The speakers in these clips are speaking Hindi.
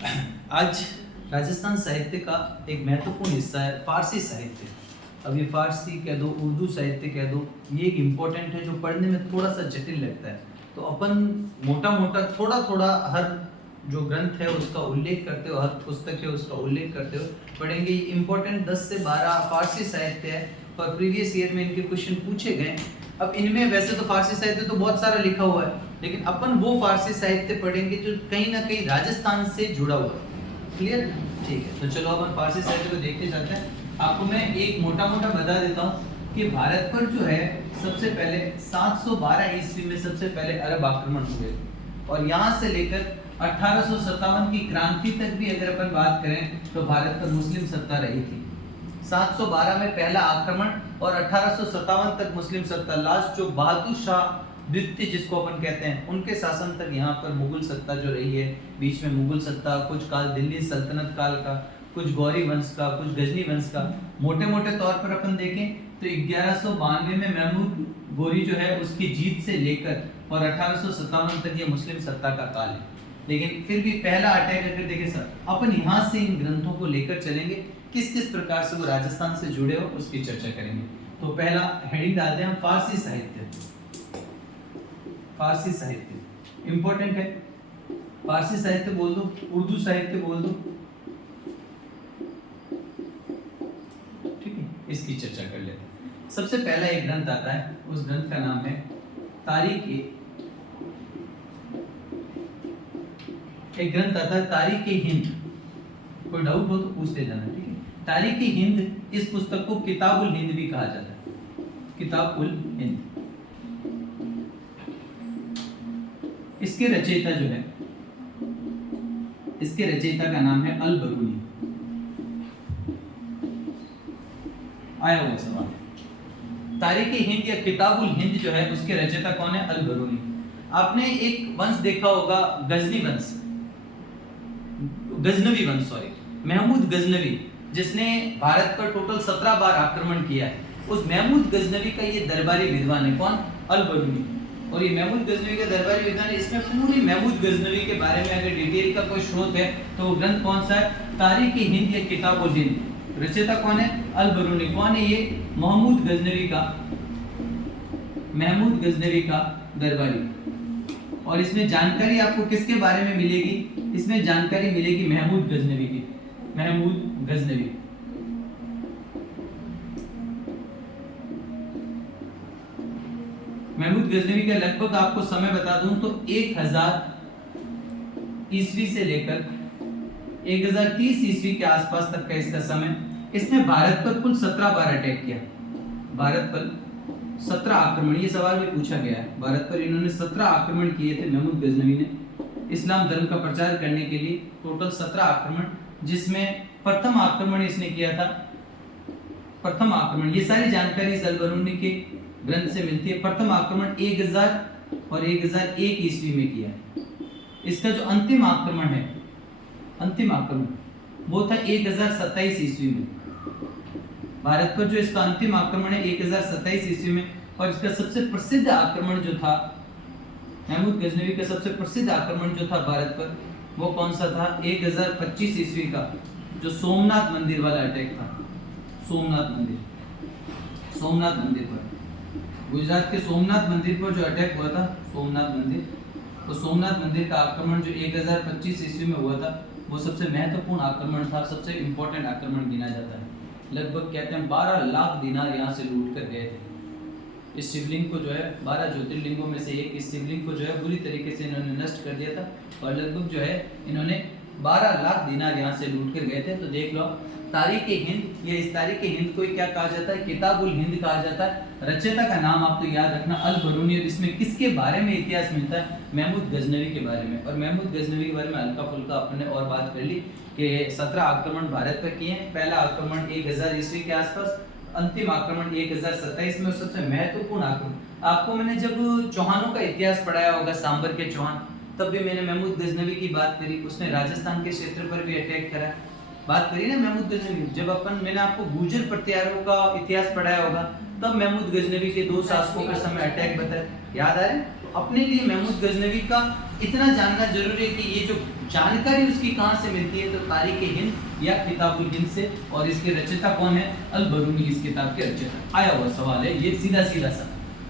आज राजस्थान साहित्य का एक महत्वपूर्ण हिस्सा है फारसी साहित्य। अब ये फारसी कह दो, उर्दू साहित्य कह दो, ये एक इम्पोर्टेंट है जो पढ़ने में थोड़ा सा जटिल लगता है। तो अपन मोटा मोटा थोड़ा थोड़ा हर जो ग्रंथ है उसका उल्लेख करते हो, हर पुस्तक है उसका उल्लेख करते हो पढ़ेंगे। ये इम्पोर्टेंट 10 से 12 फारसी साहित्य है और प्रीवियस ईयर में इनके क्वेश्चन पूछे गए। अब इनमें वैसे तो फारसी साहित्य तो बहुत सारा लिखा हुआ है, लेकिन अपन वो फारसी साहित्य पढ़ेंगे जो कहीं ना कहीं राजस्थान से जुड़ा हुआ है। क्लियर? ठीक है, तो चलो अपन फारसी साहित्य को देखते जाते हैं। आपको मैं एक मोटा मोटा बता देता हूँ कि भारत पर जो है सबसे पहले 712 ईस्वी में सबसे पहले अरब आक्रमण हुए और यहाँ से लेकर 1857 की क्रांति तक भी अगर अपन बात करें तो भारत पर मुस्लिम सत्ता रही थी। 712 में पहला आक्रमण और 1857 तक मुस्लिम सत्ता। लास्ट जो बहादुर शाह द्वितीय जिसको अपन कहते हैं उनके शासन तक यहाँ पर मुगल सत्ता जो रही है। बीच में मुगल सत्ता, कुछ काल दिल्ली सल्तनत काल का, कुछ गौरी वंश का, कुछ गजनी वंश का। मोटे मोटे तौर पर अपन देखें तो 1192 में महमूद गोरी जो है उसकी जीत से लेकर और 1857 तक ये मुस्लिम सत्ता का काल है। लेकिन फिर भी पहला अटैक अगर देखें सर, अपन यहाँ से इन ग्रंथों को लेकर चलेंगे, किस किस प्रकार से वो राजस्थान से जुड़े हो उसकी चर्चा करेंगे। तो पहला हेडिंग डालते हैं हम फारसी साहित्य। फारसी साहित्य इंपॉर्टेंट है। फारसी साहित्य बोल दो, उर्दू साहित्य बोल दो, ठीक है, इसकी चर्चा कर लेते हैं। सबसे पहला एक ग्रंथ आता है, उस ग्रंथ का नाम है तारीख एक ग्रंथ आता है तारीख हिंद। कोई डाउट हो तो पूछते जाना, ठीक है। तारीख हिंद, इस पुस्तक को किताबुल हिंद भी कहा जाता है, किताबुल हिंद। इसके रचयिता जो है, इसके रचयिता का नाम है अल बरूनी। आया हुआ सवाल, तारीख हिंद या किताबुल हिंद जो है उसके रचयिता कौन है? अल बरूनी। आपने एक वंश देखा होगा, गजनी वंश, गजनवी वंश, सॉरी, महमूद गजनवी, जिसने भारत पर टोटल 17 बार आक्रमण किया है। उस महमूद गजनवी का ये दरबारी विद्वान है, कौन? अल बरूनी। और ये महमूद गजनवी का दरबारी विद्वान है। इसमें पूरी महमूद गजनवी के बारे में अगर डिटेल का कोई स्रोत है तो वो ग्रंथ कौन सा है? तारीख हिंद या किताबुल हिंद। रचयिता कौन है? अल बरूनी। कौन है ये? महमूद गजनवी का, महमूद गजनवी का दरबारी। और इसमें जानकारी आपको किसके बारे में मिलेगी? इसमें जानकारी मिलेगी महमूद गजनवी की, महमूद गजनवी। महमूद गजनवी का लगभग आपको समय बता दूं तो 1000 ईस्वी से लेकर 1030 ईस्वी के आसपास तक का इसका समय। इसने भारत पर कुल 17 बार अटैक किया। भारत पर 17 आक्रमण, ये सवाल भी पूछा गया है। भारत पर इन्होंने 17 आक्रमण किए थे महमूद गजनवी ने, इस्लाम धर्म का प्रचार करने के लिए। टोटल 17 आक्रमण, जिसमें प्रथम आक्रमण इसने किया था, प्रथम आक्रमण, ये सारी जानकारी इस अल बरूनी के ग्रंथ से मिलती है। प्रथम आक्रमण 1000 और 1001 ईस्वी में किया। इसका जो अंतिम आक्रमण है, अंतिम आक्रमण, वो था 1027 ईस्वी में। भारत पर जो इसका अंतिम आक्रमण है 1027 ईस्वी में। और इसका सबसे प्रसिद्ध आक्रमण जो था, महमूद गजनवी का सबसे प्रसिद्ध आक्रमण जो था भारत पर, वो कौन सा था? 1025 ईस्वी का, जो सोमनाथ मंदिर वाला अटैक था। सोमनाथ मंदिर, सोमनाथ मंदिर पर, गुजरात के सोमनाथ मंदिर पर जो अटैक हुआ था, सोमनाथ मंदिर, तो सोमनाथ मंदिर का आक्रमण जो 1025 ईस्वी में हुआ था, वो सबसे महत्वपूर्ण आक्रमण था, सबसे इंपॉर्टेंट आक्रमण गिना जाता है। लगभग कहते हैं 12 लाख दिनार यहाँ से लूट कर गए थे। इस शिवलिंग को जो है, 12 ज्योतिर्लिंगों में से एक, इस शिवलिंग को जो है बुरी तरीके से इन्होंने नष्ट कर दिया था और लगभग जो है इन्होंने 12 लाख दिनार यहाँ से लूट कर गए थे। तो देख लो, तारीख हिंद, या इस तारीख हिंद को क्या कहा जाता है? किताबुल हिंद कहा जाता है। रचयिता का नाम आप तो याद रखना, अल बरूनी। और इसमें किसके बारे में इतिहास मिलता है? महमूद गजनवी के बारे में। और महमूद गजनवी के बारे में हल्का फुल्का अपने और बात कर ली कि 17 आक्रमण भारत पर किए हैं। पहला आक्रमण 1000 ईस्वी के आसपास, अंतिम आक्रमण 1027 में। और सबसे महत्वपूर्ण आक्रमण, आपको मैंने जब चौहानों का इतिहास पढ़ाया होगा, सांबर के चौहान, तब भी मैंने महमूद गजनवी की बात करी। उसने राजस्थान के क्षेत्र पर भी अटैक करा, बात करी ना महमूद गजनवी। जब अपन, मैंने आपको गुर्जर प्रत्यारों का इतिहास पढ़ाया होगा, तब महमूद गजनवी के 2 शासकों के समय अटैक बताया, याद आ रहे हैं? अपने लिए महमूद गजनवी का इतना जानना जरूरी है कि ये जो जानकारी उसकी कहाँ से मिलती है, तो तारीख हिंद या किताबुल हिंद से। और इसके रचयिता कौन है? अल बरूनी इस किताब के रचयिता। आया हुआ सवाल है ये, सीधा सीधा सा।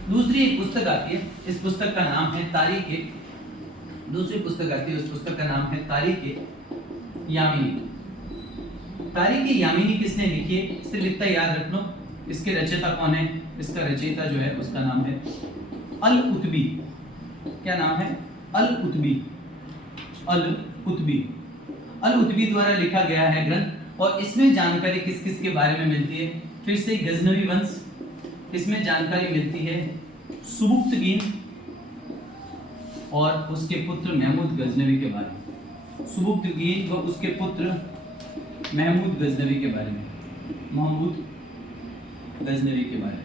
दूसरी एक पुस्तक आती है, इस पुस्तक का नाम है तारीख दूसरी पुस्तक आती है, उस पुस्तक का नाम है तारीख यामीनी। तारीख यामीनी किसने लिखी है? इसे लिखता याद रख लो। इसके रचयिता कौन है? इसका रचयिता जो है उसका नाम है अल उतबी। क्या नाम है? अल उतबी। अल उतबी, अल उतबी द्वारा लिखा गया है ग्रंथ। और इसमें जानकारी किस किस के बारे में मिलती है? फिर से गजनवी वंश, इसमें जानकारी मिलती है सुबुक्तगीन और उसके पुत्र महमूद गजनवी के बारे में। सुबुक्तगीन व उसके पुत्र महमूद गजनवी के बारे में, महमूद गजनवी के बारे में।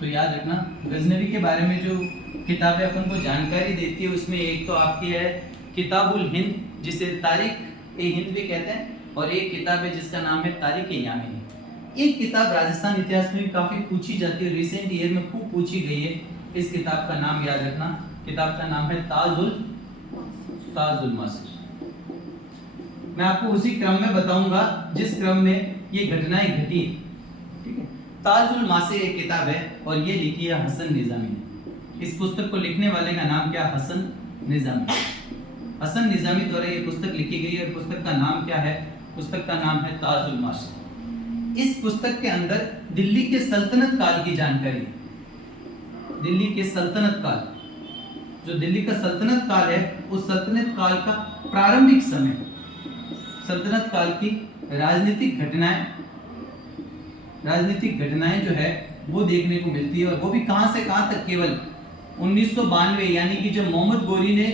तो याद रखना, गजनवी के बारे में जो किताबें अपन को जानकारी देती है उसमें एक तो आपकी है किताबुल हिंद, जिसे तारीख ए हिंद भी कहते हैं, और एक किताब है जिसका नाम है तारीख यामीनी। एक किताब राजस्थान इतिहास में भी काफी पूछी जाती है, रिसेंट ईयर में खूब पूछी गई है। इस किताब का नाम याद रखना, किताब का नाम है ताजुल मासिर। मैं आपको उसी क्रम में बताऊंगा जिस क्रम में ये घटनाएं घटी। ठीक है, ताजुल मासिर एक किताब है और ये लिखी है हसन निजामी ने। इस पुस्तक को लिखने वाले का नाम क्या? हसन निजामी। हसन निजामी द्वारा ये पुस्तक लिखी गई है। पुस्तक का नाम क्या है? पुस्तक का नाम है ताजुल मासिर। इस पुस्तक के अंदर दिल्ली के सल्तनत काल की जानकारी है। दिल्ली के सल्तनत काल, जो दिल्ली का सल्तनत काल है, उस सल्तनत काल का प्रारंभिक समय, सल्तनत काल की राजनीतिक घटनाएं जो है वो देखने को मिलती है। और वो भी कहां से कहां तक? केवल 1992, यानी कि जब मोहम्मद गोरी ने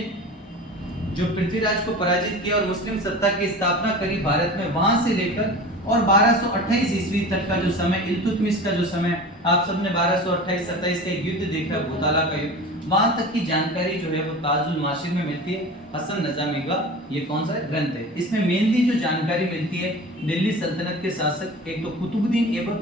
जो पृथ्वीराज को पराजित किया और मुस्लिम सत्ता की स्थापना करी भारत में, वहां से लेकर और 1228 ईस्वी तक का जो समय, इल्तुतमिश का जो समय, आप सबने 1228-27 का एक युद्ध देखा, भूताला का युद्ध, वहां तक की जानकारी जो है वो ताजुल मासिर में मिलती है। हसन निजामी का ये कौन सा ग्रंथ है? इसमें मेनली जो जानकारी मिलती है दिल्ली सल्तनत के शासक, एक तो कुतुबुद्दीन ऐबक,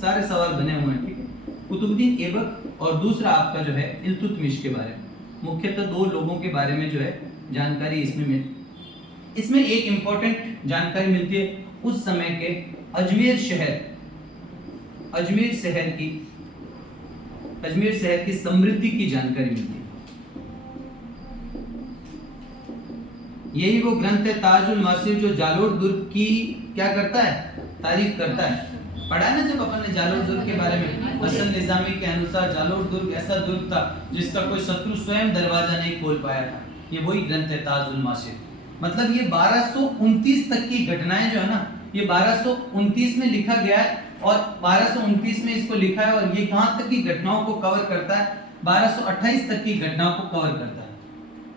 सारे सवाल बने हुए हैं, ठीक है, कुतुबुद्दीन ऐबक, और दूसरा आपका जो है इल्तुतमिश के बारे में। मुख्यतः दो लोगों के बारे में जो है जानकारी इसमें एक इंपॉर्टेंट जानकारी मिलती है उस समय के अजमेर शहर की समृद्धि की जानकारी मिलती है। यही वो ग्रंथ है ताजुल मासिर जो जालोर दुर्ग की क्या करता है? तारीफ करता है। पढ़ा है ना जब अपन ने जालोर दुर्ग के बारे में। हसन निजामी के अनुसार जालोर दुर्ग ऐसा दुर्ग था जिसका कोई शत्रु स्वयं दरवाजा नहीं खोल पाया था। ये वही ग्रंथ है ताजुल मासिर। मतलब ये 1229 तक की घटनाएं जो है ना, ये 1229 में लिखा गया है और 1229 में इसको लिखा है। और ये कहां तक की घटनाओं को कवर करता है? 1228 तक की घटनाओं को कवर करता है।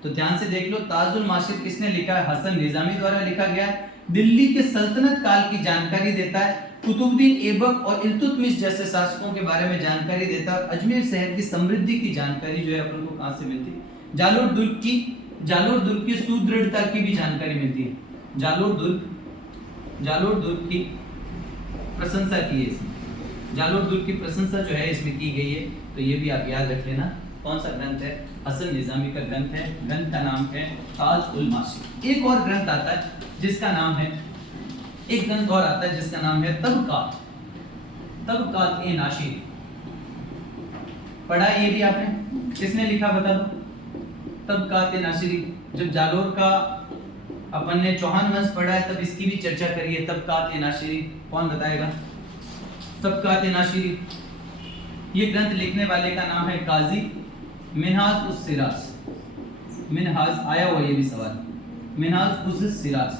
तो ध्यान से देख लो, ताजुल मासिर किसने लिखा है? हसन निजामी द्वारा लिखा गया है। दिल्ली के सल्तनत काल की जानकारी देता है, कुतुबुद्दीन ऐबक और इल्तुतमिश जैसे शासकों के बारे में जानकारी देता है। अजमेर शहर की समृद्धि की जानकारी जो है अपन को कहां से मिलती है? जालोर दुर्ग की सुदृढ़ता की भी जानकारी मिलती है। जालोर दुर्ग की प्रशंसा की है इसमें। जालोर दुर्ग की प्रशंसा जो है इसमें की गई है। तो ये भी आप याद रख लेना। कौन सा ग्रंथ है? हसन निजामी का ग्रंथ है। ग्रंथ का नाम है ताजुल मासिर। एक और ग्रंथ आता है जिसका नाम है, एक ग्रंथ और आता है जिसका नाम है तबकात ए नाशिरी। पढ़ा ये भी आपने? किसने लिखा बता दो? तबकात ए नाशिरी। जब जालोर का अपन ने चौहान वंश पढ़ा है तब इसकी भी चर्चा करिए। तबकात ए नाशिरी कौन बताएगा? तबकात ए नाशिरी, ये ग्रंथ लिखने वाले का नाम है काजी मिनहाज उस सिराज। मिनहाज आया हुआ ये भी सवाल, मिनहाज उस सिराज,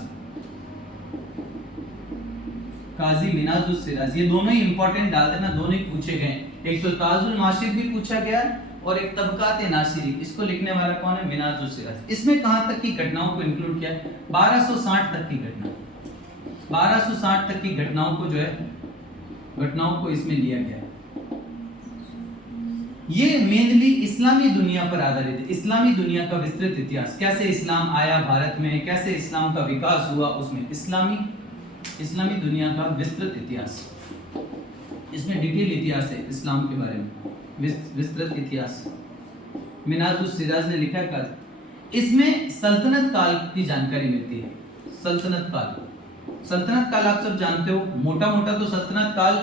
काजी मिनहाज उस सिराज। ये दोनों ही इंपॉर्टेंट डाल देना, दोनों ही पूछे गए। एक तो ताजुल मासिर भी पूछा गया और एक तबकात ए नासिरी। इसको लिखने वाला कौन है? मिनहाज उस सिराज। इसमें कहां तक की घटनाओं को इंक्लूड किया? 1260 तक की घटना, 1260 तक की घटनाओं को जो है, घटनाओं को इसमें लिया गया। ये मेनली इस्लामी दुनिया पर आधारित है। इस्लामी दुनिया का विस्तृत इतिहास, कैसे इस्लाम आया भारत में, कैसे इस्लाम का विकास हुआ, उसमें इस्लामी दुनिया का विस्तृत इतिहास। इसमें डिटेल इतिहास है इस्लाम के बारे में, विस्तृत इतिहास। मिनाजुस सिराज ने लिखा है। इसमें सल्तनत काल की जानकारी मिलती है। सल्तनत काल आप सब जानते हो, मोटा मोटा तो सल्तनत काल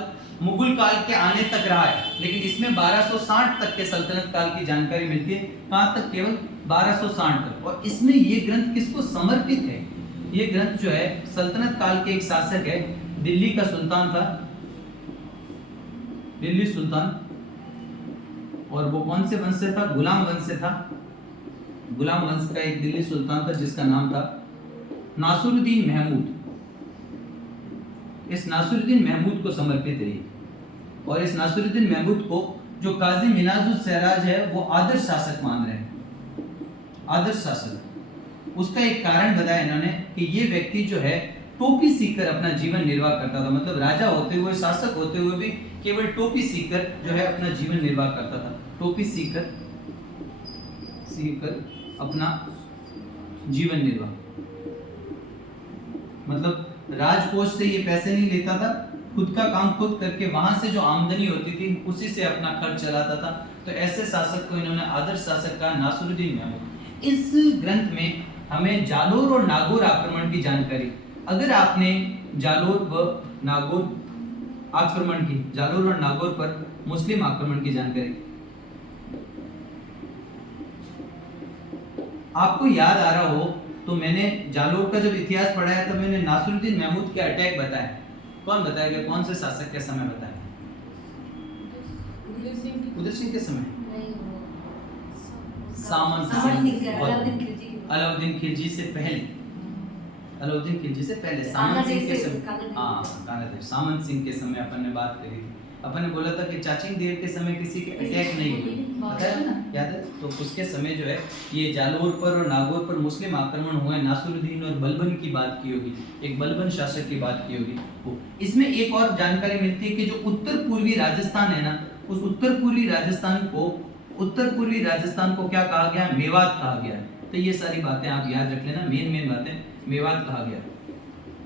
मुगल काल के आने तक रहा है, लेकिन इसमें 1260 तक के सल्तनत काल की जानकारी मिलती है। कहां तक? केवल 1260 तक। और इसमें ये ग्रंथ किसको समर्पित है? ये ग्रंथ जो है सल्तनत काल के एक शासक है, दिल्ली का सुल्तान था, दिल्ली सुल्तान। और वो कौन से वंश से था? गुलाम वंश से था। गुलाम वंश का एक दिल्ली सुल्तान था जिसका नाम था नासिरुद्दीन महमूद। इस नासिरुद्दीन महमूद को समर्पित है। और इस नासिरुद्दीन महमूद को जो काजी मिनाजुस सिराज है वो आदर्श शासक मान रहे हैं, आदर्श शासक। उसका एक कारण बताया इन्होंने कि ये व्यक्ति जो है टोपी सीखकर अपना जीवन निर्वाह करता था। मतलब राजा होते हुए, शासक होते हुए भी केवल टोपी सीखकर जो है अपना जीवन निर्वाह करता था। टोपी सीखकर अपना जीवन निर्वाह, मतलब राजकोष से ये पैसे नहीं लेता था, खुद का काम खुद करके वहां से जो आमदनी होती थी उसी से अपना खर्च चलाता था। तो ऐसे शासक को इन्होंने आदर्श शासक कहा, नासिरुद्दीन महमूद। इस ग्रंथ में हमें जालोर और नागौर आक्रमण की जानकारी, अगर आपने जालोर व नागौर आक्रमण की, जालोर और नागौर पर मुस्लिम आक्रमण की जानकारी आपको याद आ रहा हो तो मैंने जालोर का जब इतिहास पढ़ाया तब मैंने नासिरुद्दीन महमूद के अटैक बताया। कौन बताएगा? कौन से शासक के समय बताया? उदय सिंह के समय? अलाउद्दीन खिलजी से पहले, अलाउद्दीन खिलजी से पहले सामंत सिंह के समय। हाँ, सामंत सिंह के समय अपन ने बात करी थी। अपन ने बोला था कि चाचिंग देव के समय किसी के अटैक नहीं हुए, बताया ना, याद है? तो उसके समय जो है ये जालोर पर और नागौर पर मुस्लिम आक्रमण हुए। नासिरुद्दीन और बलबन की बात की होगी, एक बलबन शासक की बात की होगी। वो इसमें एक और जानकारी मिलती है कि जो उत्तर पूर्वी राजस्थान है ना, उस उत्तर पूर्वी राजस्थान को क्या कहा गया? मेवात कहा गया। तो ये सारी बातें आप याद रख लेना, मेन बातें, मेवात कहा गया।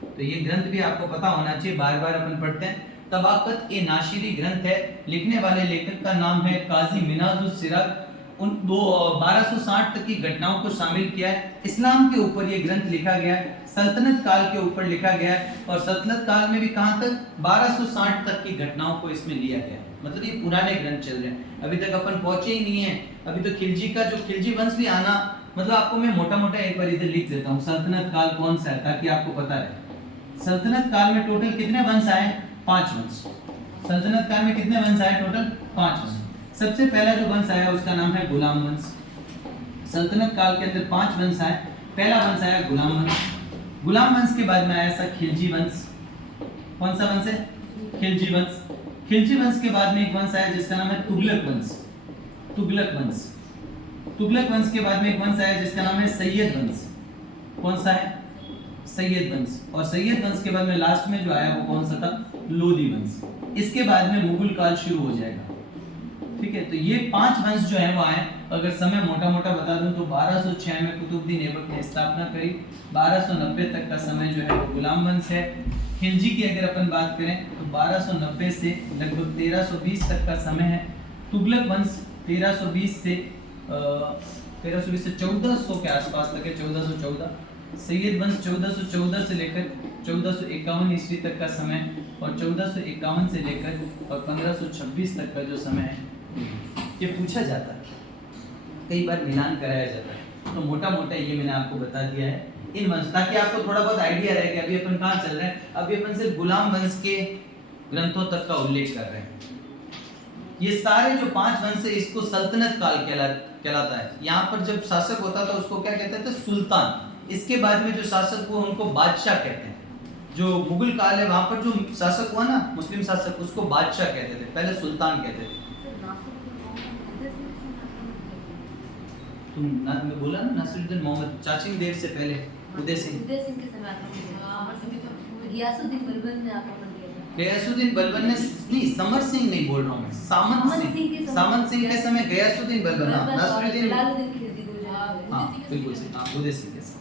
तो ये ग्रंथ भी आपको पता होना चाहिए, बार बार अपन पढ़ते हैं। तबाकत ए नाशिरी ग्रंथ है, लिखने वाले लेखक का नाम है काजी मिनाजुस सिराज। उन 1260 तक की घटनाओं को शामिल किया है। इस्लाम के ऊपर ये ग्रंथ लिखा गया है, सल्तनत काल के ऊपर लिखा गया है, और सल्तनत काल में भी कहां तक? 1260 तक की घटनाओं को इसमें लिया गया है। मतलब ये पुराने ग्रंथ चल रहे हैं, अभी तक अपन पहुंचे ही नहीं है। अभी तो खिलजी का, जो खिलजी वंश भी आना, मतलब आपको मैं मोटा मोटा एक बार इधर लिख देता हूँ सल्तनत काल कौन सा है, ताकि आपको पता रहे। सल्तनत काल में टोटल कितने वंश आए? 5 वंश। सल्तनत काल में कितने वंश आए? टोटल 5 वंश। सबसे पहला जो वंश आया उसका नाम है गुलाम वंश। सल्तनत काल के अंदर 5 वंश आए। पहला वंश आया गुलाम वंश। गुलाम वंश के बाद में आया सा खिलजी वंश। कौन सा वंश है? खिलजी वंश। खिलजी वंश के बाद में एक वंश आया जिसका नाम है तुगलक वंश। तुगलक वंश। तुगलक वंश के बाद में एक वंश आया जिसका नाम है सैयद वंश। कौन सा है? सैयद वंश। और सैयद वंश के बाद में लास्ट में जो आया वो कौन सा था? लोधी वंश। इसके बाद में मुगल काल शुरू हो जाएगा। ठीक है, तो ये 5 वंश जो है वो आए। अगर समय मोटा मोटा बता दूं तो 1206 में कुतुबुद्दीन ऐबक ने स्थापना करी। 1290 तक का समय जो है वो गुलाम वंश है। खिलजी की अगर अपन बात करें तो 1290 से लगभग 1320 तक का समय है। तुगलक वंश 1320 से 1400 के आसपास तक है, 1414। सैयद वंश 1414 से लेकर 1451 ईस्वी तक का समय, और 1451 से लेकर और 1526 तक का जो समय है ये पूछा जाता है, कई बार मिलान कराया जाता है। तो मोटा मोटा ये मैंने आपको बता दिया है इन वंश, ताकि आपको थोड़ा बहुत आइडिया रहे कि अभी अपन कहाँ चल रहे हैं। अभी अपन सिर्फ गुलाम वंश के ग्रंथों तक का उल्लेख कर रहे हैं। ये सारे जो 5 वंश है इसको सल्तनत काल कहलाता है। यहाँ पर जब शासक होता था उसको क्या कहते थे? सुल्तान। इसके बाद में जो शासक हुआ उनको बादशाह कहते हैं। जो मुगल काल है वहां पर जो शासक हुआ ना, मुस्लिम शासक, उसको बादशाह कहते थे, पहले सुल्तान कहते थे। मैं बोला ना नासिरुद्दीन मोहम्मद, चाचिंग देव से पहले उदय सिंह के समय गियासुद्दीन बलबन ने आक्रमण किया था। गियासुद्दीन बलबन ने नहीं, समर सिंह नहीं बोल रहा हूं मैं, सामंत सिंह के समय गियासुद्दीन बलबन, नासिरुद्दीन, हां बिल्कुल सही, हां उदय सिंह के समय,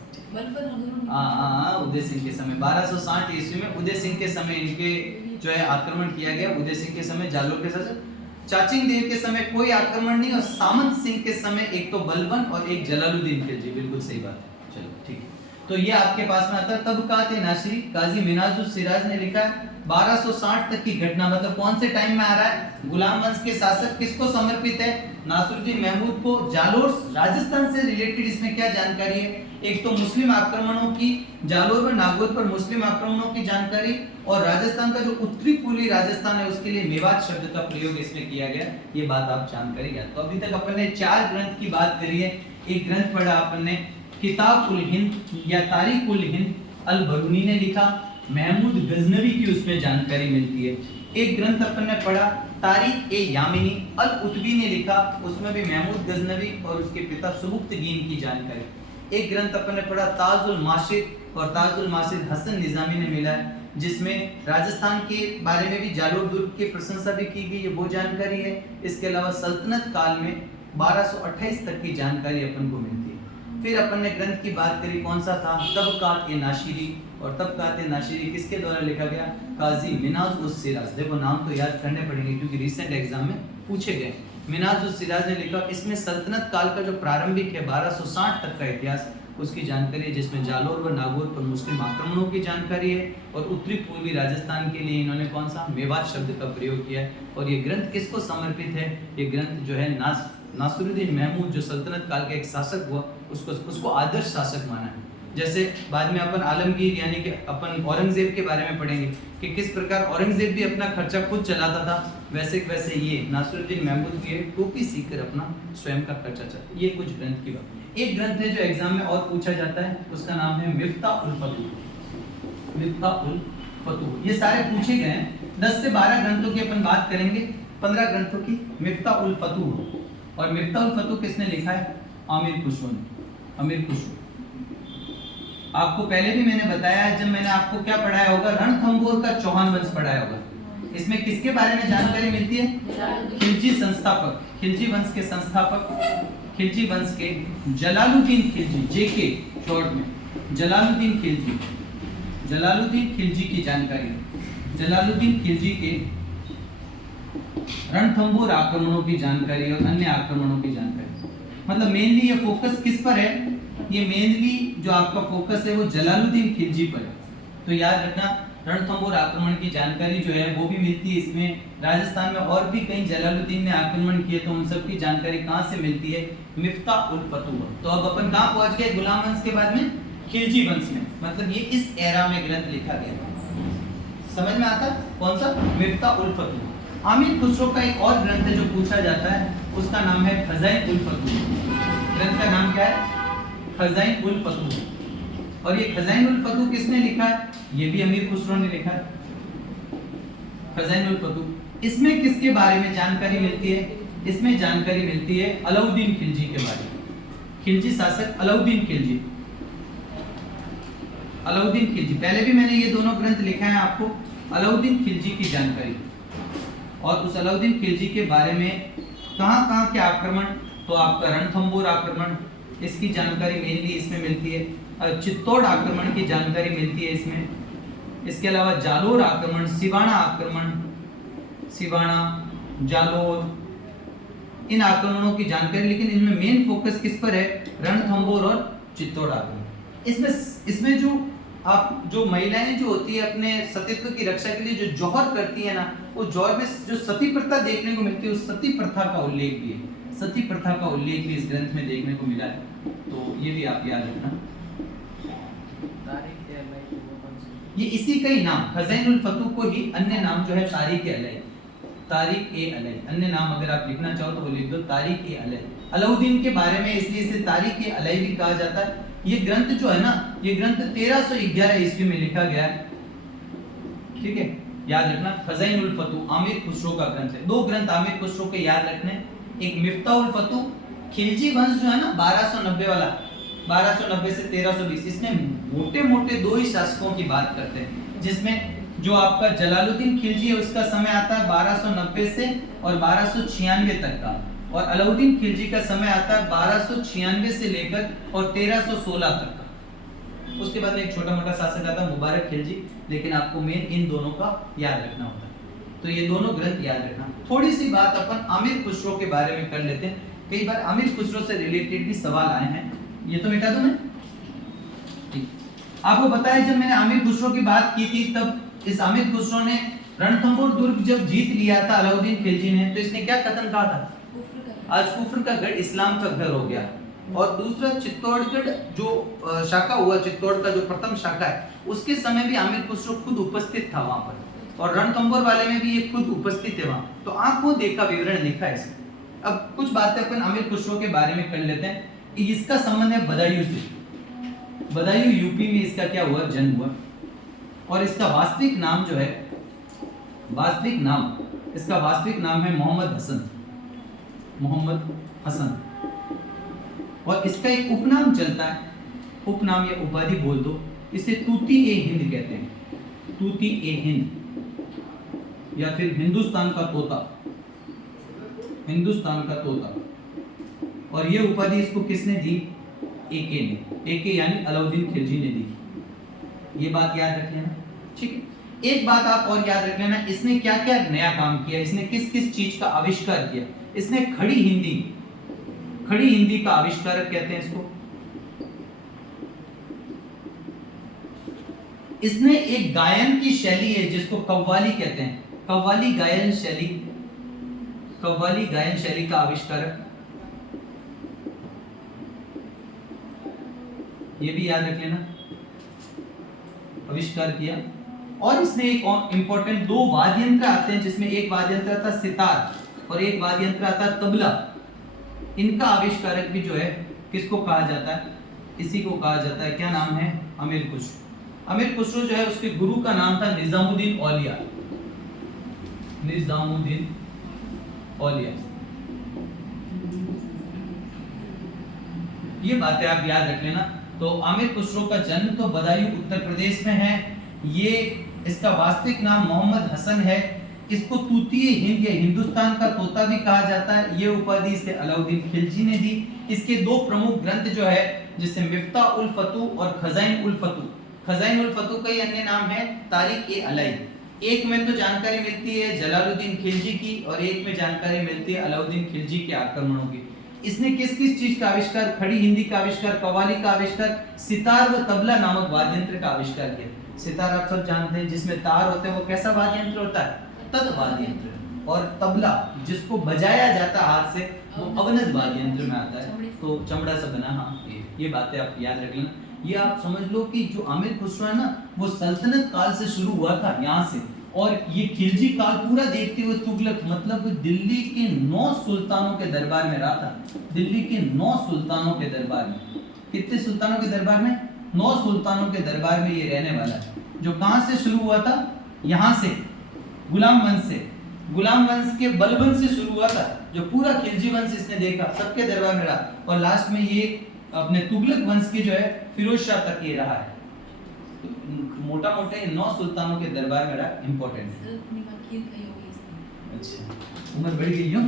उदय सिंह के समय 1260 ईस्वी में उदय सिंह के समय इनके जो है आक्रमण किया गया। उदय सिंह के समय जालोर के शासक चाचिंग देव के समय कोई आक्रमण नहीं, और सामंत सिंह के समय एक तो बलबन और एक जलालुद्दीन खिलजी। बिल्कुल सही बात है। चलो ठीक है, तो ये आपके पास में आता है। तबकात नासिरी, काजी मिनाजुस सिराज ने लिखा है 1260 तक की घटना, मतलब कौन से टाइम में आ रहा है? गुलाम वंश के शासक किसको समर्पित है? नासिरुद्दीन महमूद को। जालोर राजस्थान से रिलेटेड इसमें क्या जानकारी है? एक तो मुस्लिम आक्रमणों की, जालोर व नागौर पर मुस्लिम आक्रमणों की जानकारी, और राजस्थान का जो उत्तरी पूर्वी राजस्थान है उसके लिए मेवात शब्द का प्रयोग इसमें किया गया। ये बात आप जानकारी याद। तो अभी तक अपन ने 4 ग्रंथ की बात करी है। एक ग्रंथ पढ़ा अपन ने किताब उल हिंद या तारीख उल हिंद, अल बरूनी ने लिखा, महमूद गजनवी की उसमें जानकारी मिलती है। एक ग्रंथ अपन ने पढ़ा तारीख ए यामिनी, अल उतबी ने लिखा, उसमें भी महमूद गजनवी और उसके पिता सुबुक्तगीन की जानकारी। एक ग्रंथ अपन ने पढ़ा ताजुल माशिर, और ताजुल माशिर हसन निजामी ने मिला है, जिसमें राजस्थान के बारे में भी जालोर दुर्ग की प्रशंसा भी की गई है, वो जानकारी है। इसके अलावा सल्तनत काल में 1228 तक की जानकारी अपन को मिलती है। फिर अपन ने ग्रंथ की बात करी, कौन सा था? तबकात नाशिरी, और तबकात नाशिरी किसके द्वारा लिखा गया? काजी मिनाजुस सिराज। देखो नाम तो याद करने पड़ेंगे क्योंकि रिसेंट एग्जाम में पूछे गए। मिनाजुस सिराज ने लिखा, इसमें सल्तनत काल का जो प्रारंभिक है 1260 तक का इतिहास, उसकी जानकारी है, जिसमें जालोर व नागौर पर मुस्लिम आक्रमणों की जानकारी है, और उत्तरी पूर्वी राजस्थान के लिए इन्होंने कौन सा? मेवात शब्द का प्रयोग किया है। और ये ग्रंथ किसको समर्पित है? ये ग्रंथ जो है नासिरुद्दीन महमूद, जो सल्तनत काल का एक शासक हुआ, उसको आदर्श शासक माना है। जैसे बाद में अपन आलमगीर यानी कि अपन औरंगजेब के बारे में पढ़ेंगे कि किस प्रकार औरंगजेब भी अपना खर्चा खुद चलाता था, वैसे ये नासिरुद्दीन महमूद भी टोपी सीखकर अपना स्वयं का खर्चा चलाता। ये कुछ ग्रंथ की बात। एक ग्रंथ है जो एग्जाम में और पूछा जाता है, उसका नाम है मिफ्ताह उल फतूह। मिफ्ताह उल फतूह, ये सारे पूछे गए हैं। 10 से 12 ग्रंथों की अपन बात करेंगे, 15 ग्रंथों की। मिफ्ताह उल फतूह, और मिफ्ताह उल फतूह किसने लिखा है? आमिर खुसरो ने। आमिर खुसरो, आपको पहले भी मैंने बताया है, जब मैंने आपको क्या पढ़ाया होगा, रणथंभौर का चौहान वंश पढ़ाया होगा। इसमें किसके बारे में जानकारी मिलती है? खिलजी संस्थापक, खिलजी वंश के संस्थापक, खिलजी वंश के जलालुद्दीन खिलजी, जेके शॉर्ट में, जलालुद्दीन खिलजी, जलालुद्दीन खिलजी की जानकारी, जलालुद्दीन खिलजी के रणथंभौर आक्रमणों की जानकारी और अन्य आक्रमणों की जानकारी। मतलब मेनली ये फोकस किस पर है? ये मेनली जो आपका फोकस है वो जलालुद्दीन खिलजी पर है। तो याद रखना, रणथंभौर आक्रमण की जानकारी जो है वो भी मिलती है इसमें। राजस्थान में और भी कई जलालुद्दीन ने आक्रमण किए, तो उन सब की जानकारी कहाँ से मिलती है? मिफ्ताह उल फतूह। तो अब अपन कहाँ पहुंच गए? गुलाम वंश के बाद में खिलजी वंश में, मतलब ये इस एरा में ग्रंथ लिखा गया। समझ में आता? कौन सा? मिफ्ताह उल फतूह। आमिर खुसरो का एक और ग्रंथ है जो पूछा जाता है, उसका नाम है खज़ाइन उल फतूह। ग्रंथ का नाम क्या है? खज़ाइन उल फतूह। और ये खज़ाइन उल फतूह किसने लिखा है? ये भी अमीर खुसरो ने लिखा है, खज़ाइन उल फतूह। इसमें किसके बारे में जानकारी मिलती है? इसमें जानकारी मिलती है अलाउद्दीन खिलजी के बारे में। खिलजी शासक अलाउद्दीन खिलजी, अलाउद्दीन खिलजी। पहले भी मैंने ये दोनों ग्रंथ लिखा है आपको, अलाउद्दीन खिलजी की जानकारी। और उस अलाउद्दीन खिलजी के बारे में कहाँ के आक्रमण, तो आपका रणथंभौर आक्रमण, इसकी जानकारी मेनली इसमें मिलती है। चित्तौड़ आक्रमण की जानकारी मिलती है इसमें। इसके अलावा जालोर आक्रमण, सिवाना आक्रमण, सिवाना, जालोर, इन आक्रमणों की जानकारी। लेकिन इनमें मेन फोकस किस पर है? रणथंभौर और चित्तौड़ आक्रमण। इसमें जो महिलाएं जो होती है अपने सतीत्व की रक्षा के लिए जो जौहर करती है ना, वो जौहर में जो सती प्रथा देखने को मिलती है, उस सती प्रथा का उल्लेख भी है। सती प्रथा का उल्लेख भी इस ग्रंथ में देखने को मिला है, तो ये भी आप याद रखना। ये इसी का ही नाम, खज़ाइन उल फतूह को ही अन्य नाम जो है तारीख अलई, तारीख ए अलई, अन्य नाम अगर आप लिखना चाहो तो वो लिख दो तारीख ए अलई। अलाउद्दीन के बारे में इसलिए इसे तारीख ए अलई भी कहा जाता है। ये ग्रंथ जो है ना, ये ग्रंथ 1311 ईस्वी में लिखा गया है। ठीक है, याद रखना, खज़ाइन उल फतूह आमिर खुसरो का ग्रंथ है। 2 ग्रंथ आमिर खुसरो के याद रखने, एक मिफ्ताह उल फतूह, खिलजी वंश जो है ना 1290 वाला, 1290 से 1320, इसमें मोटे-मोटे 2 ही शासकों की बात करते हैं, जिसमें जो आपका जलालुद्दीन खिलजी है उसका समय आता है 1290 से और 1296 तक का, और अलाउद्दीन खिलजी का समय आता है 1296 से लेकर और 1316 तक का। उसके बाद में एक छोटा मोटा शासक आता है मुबारक खिलजी, लेकिन आपको मेन इन दोनों का याद रखना होता है। तो ये दोनों ग्रंथ याद रखना। थोड़ी सी बात अपन आमिर खुसरो के बारे में कर लेते हैं। कई बार आमिर खुसरो से रिलेटेड भी सवाल आए हैं। ये तो मिटा दूं मैं, ठीक। आपको पता है जब मैंने आमिर खुसरो की बात की थी तब इस आमिर खुसरो ने रणथंभौर दुर्ग जब जीत लिया था अलाउद्दीन खिलजी ने, तो इसने क्या कथन कहा था? आज कुफ्र का गढ़ इस्लाम का घर हो गया। और दूसरा चित्तौड़गढ़ जो शाखा हुआ, चित्तौड़ का जो प्रथम शाखा है, उसके समय भी आमिर खुसरो खुद उपस्थित था वहां पर, और रणथंभौर वाले में भी ये खुद उपस्थित है वहां। तो आंखों देखा विवरण लिखा है इसमें। अब कुछ बातें अपन आमिर खुसरो के बारे में कर लेते हैं कि इसका संबंध है बदायूं से। बदायूं यूपी में इसका क्या हुआ? जन्म हुआ। और इसका वास्तविक नाम जो है, इसका वास्तविक नाम है मोहम्मद हसन। और इसका एक उपनाम चलता है, उपनाम या उपाधि बोल दो, इसे तूती ए हिंद कहते हैं। तूती ए हिंद या फिर हिंदुस्तान का तोता। और ये उपाधि इसको किसने दी? एके ने। एके यानी अलाउद्दीन खिलजी ने दी। ये बात याद रख लेना, ठीक है। एक बात आप और याद रख लेना, इसने क्या क्या नया काम किया, इसने किस किस चीज का आविष्कार किया। इसने खड़ी हिंदी का आविष्कारक कहते हैं इसको। इसने एक गायन की शैली है जिसको कव्वाली कहते हैं, कव्वाली गायन शैली का आविष्कारक, ये भी याद रख लेना, आविष्कार किया। और इसने एक इंपॉर्टेंट दो वाद्य यंत्र आते हैं, जिसमें एक वाद्य यंत्र आता है सितार और एक वाद्य यंत्र आता है तबला। इनका आविष्कारक भी जो है किसको कहा जाता है? इसी को कहा जाता है, क्या नाम है? आमिर खुसरो। आमिर खुसरो जो है उसके गुरु का नाम था निजामुद्दीन औलिया। ये बातें आप याद रख लेना। तो आमिर खुसरो का जन्म तो बदायूं उत्तर प्रदेश में है। ये इसका वास्तविक नाम मोहम्मद हसन है। इसको तूतीए हिंद या हिंदुस्तान का तोता भी कहा जाता है। ये उपाधि इसे अलाउद्दीन खिलजी ने दी। इसके दो प्रमुख ग्रंथ जो है, जिससे मिफ्ता उल फतूह और खजाइन उल फतूह का ही अन्य नाम है तारिक ए अलाई। एक में तो जानकारी मिलती है जलालुद्दीन खिलजी की और एक में जानकारी मिलती है अलाउद्दीन खिलजी के आक्रमणों की। इसने किस किस चीज का आविष्कार? खड़ी हिंदी का आविष्कार, कव्वाली का आविष्कार, सितार व तबला नामक वाद्य यंत्र का आविष्कार किया। सितार आप सब जानते हैं, जिसमें तार होते हैं, वो कैसा वाद्य यंत्र होता है? तद वाद्य यंत्र। और तबला जिसको बजाया जाता है हाथ से, वो अवनद वाद्य यंत्र में आता है। तो चमड़ा से बना, हाँ, ये बातें आप याद रख लेना। ये आप समझ लो कि जो आमिर खुसरो है ना, वो सल्तनत काल से शुरू हुआ था यहाँ से, और ये खिलजी काल पूरा देखते हुए तुगलक, मतलब दिल्ली के 9 सुल्तानों के दरबार में रहा था। दिल्ली के 9 सुल्तानों के दरबार में, कितने सुल्तानों के दरबार में? 9 सुल्तानों के दरबार में ये रहने वाला है। जो कहां से शुरू हुआ था? यहाँ से, गुलाम वंश के बलबन से शुरू हुआ था। जो पूरा खिलजी वंश इसने देखा, सबके दरबार में रहा, और लास्ट में ये अपने तुगलक वंश के जो है फिरोज शाह तक ये रहा है। मोटा मोटे 9 सुल्तानों के दरबार में रहा। इंपॉर्टेंट है। अच्छा, उम्र बढ़ गई हो,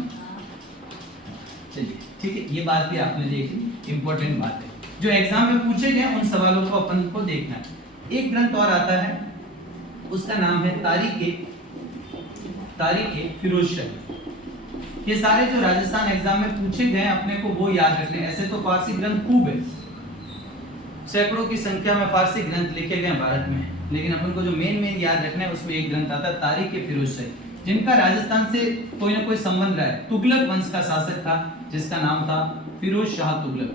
चलिए ठीक है, ये बात भी आपने देखी, इंपॉर्टेंट बात है। जो एग्जाम में पूछे गए उन सवालों को अपन को देखना है। एक ग्रंथ और आता है, उसका नाम है तारीख फिरोज शाह। ये सारे जो राजस्थान एग्जाम में पूछे गए अपने को वो याद रख लें। ऐसे तो फारसी ग्रंथ खूब है, सैकड़ों की संख्या में फारसी ग्रंथ लिखे गए भारत में, लेकिन अपन को जो मेन याद रखना है उसमें एक ग्रंथ आता है तारीख फिरोज शाह, जिनका राजस्थान से कोई ना कोई संबंध रहा है। तुगलक वंश का शासक था जिसका नाम था फिरोज शाह तुगलक।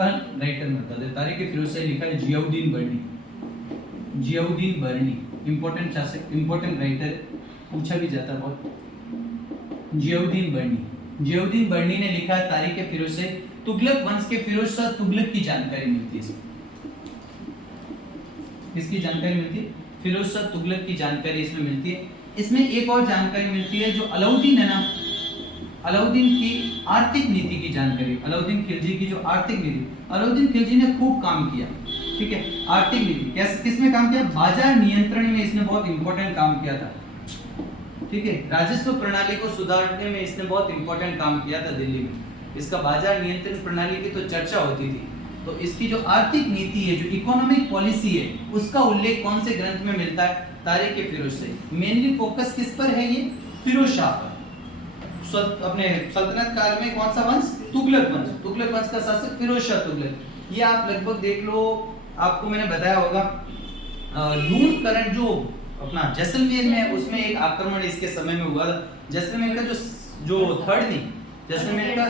राइटर में बता दे, तारीख फिरोज शाह लिखा है जियाउद्दीन बर्नी। इंपॉर्टेंट शासक, इंपॉर्टेंट राइटर, पूछा भी जाता है बहुत। जियाउद्दीन बर्नी ने लिखा है तारीख फिरोज शाह। तुगलक वंश के फिरोज शाह तुगलक की जानकारी मिलती है इसमें। किसकी जानकारी मिलती है? फिरोज शाह तुगलक की जानकारी इसमें मिलती है। इसमें एक और जानकारी मिलती है, जो अलाउद्दीन है ना, अलाउद्दीन की आर्थिक नीति की जानकारी, अलाउद्दीन खिलजी की जो आर्थिक नीति, अलाउद्दीन खिलजी ने खूब काम किया, ठीक है। आर्थिक नीति कैसे, किसमें काम किया? बाजार नियंत्रण में इसने बहुत इंपॉर्टेंट काम किया था, ठीक है। राजस्व प्रणाली को सुधारने में इसने बहुत इंपॉर्टेंट काम किया था दिल्ली में। इसका बाजार नियंत्रण प्रणाली की तो चर्चा होती थी, तो इसकी जो आर्थिक नीति है, जो इकोनॉमिक पॉलिसी है, उसका उल्लेख कौन से ग्रंथ में मिलता है? तारीख ए फिरोज शाही। मेनली फोकस किस पर है? ये फिरोज शाह पर। अपने सल्तनत काल में कौन सा वंश? तुगलक वंश। तुगलक वंश का शासक फिरोज शाह तुगलक। ये आप लगभग देख लो, आपको मैंने बताया होगा लूट करण जो अपना जैसलमेर में है, उसमें एक आक्रमण इसके समय में हुआ था। जैसलमेर का जो थर्ड नहीं, जैसलमेर का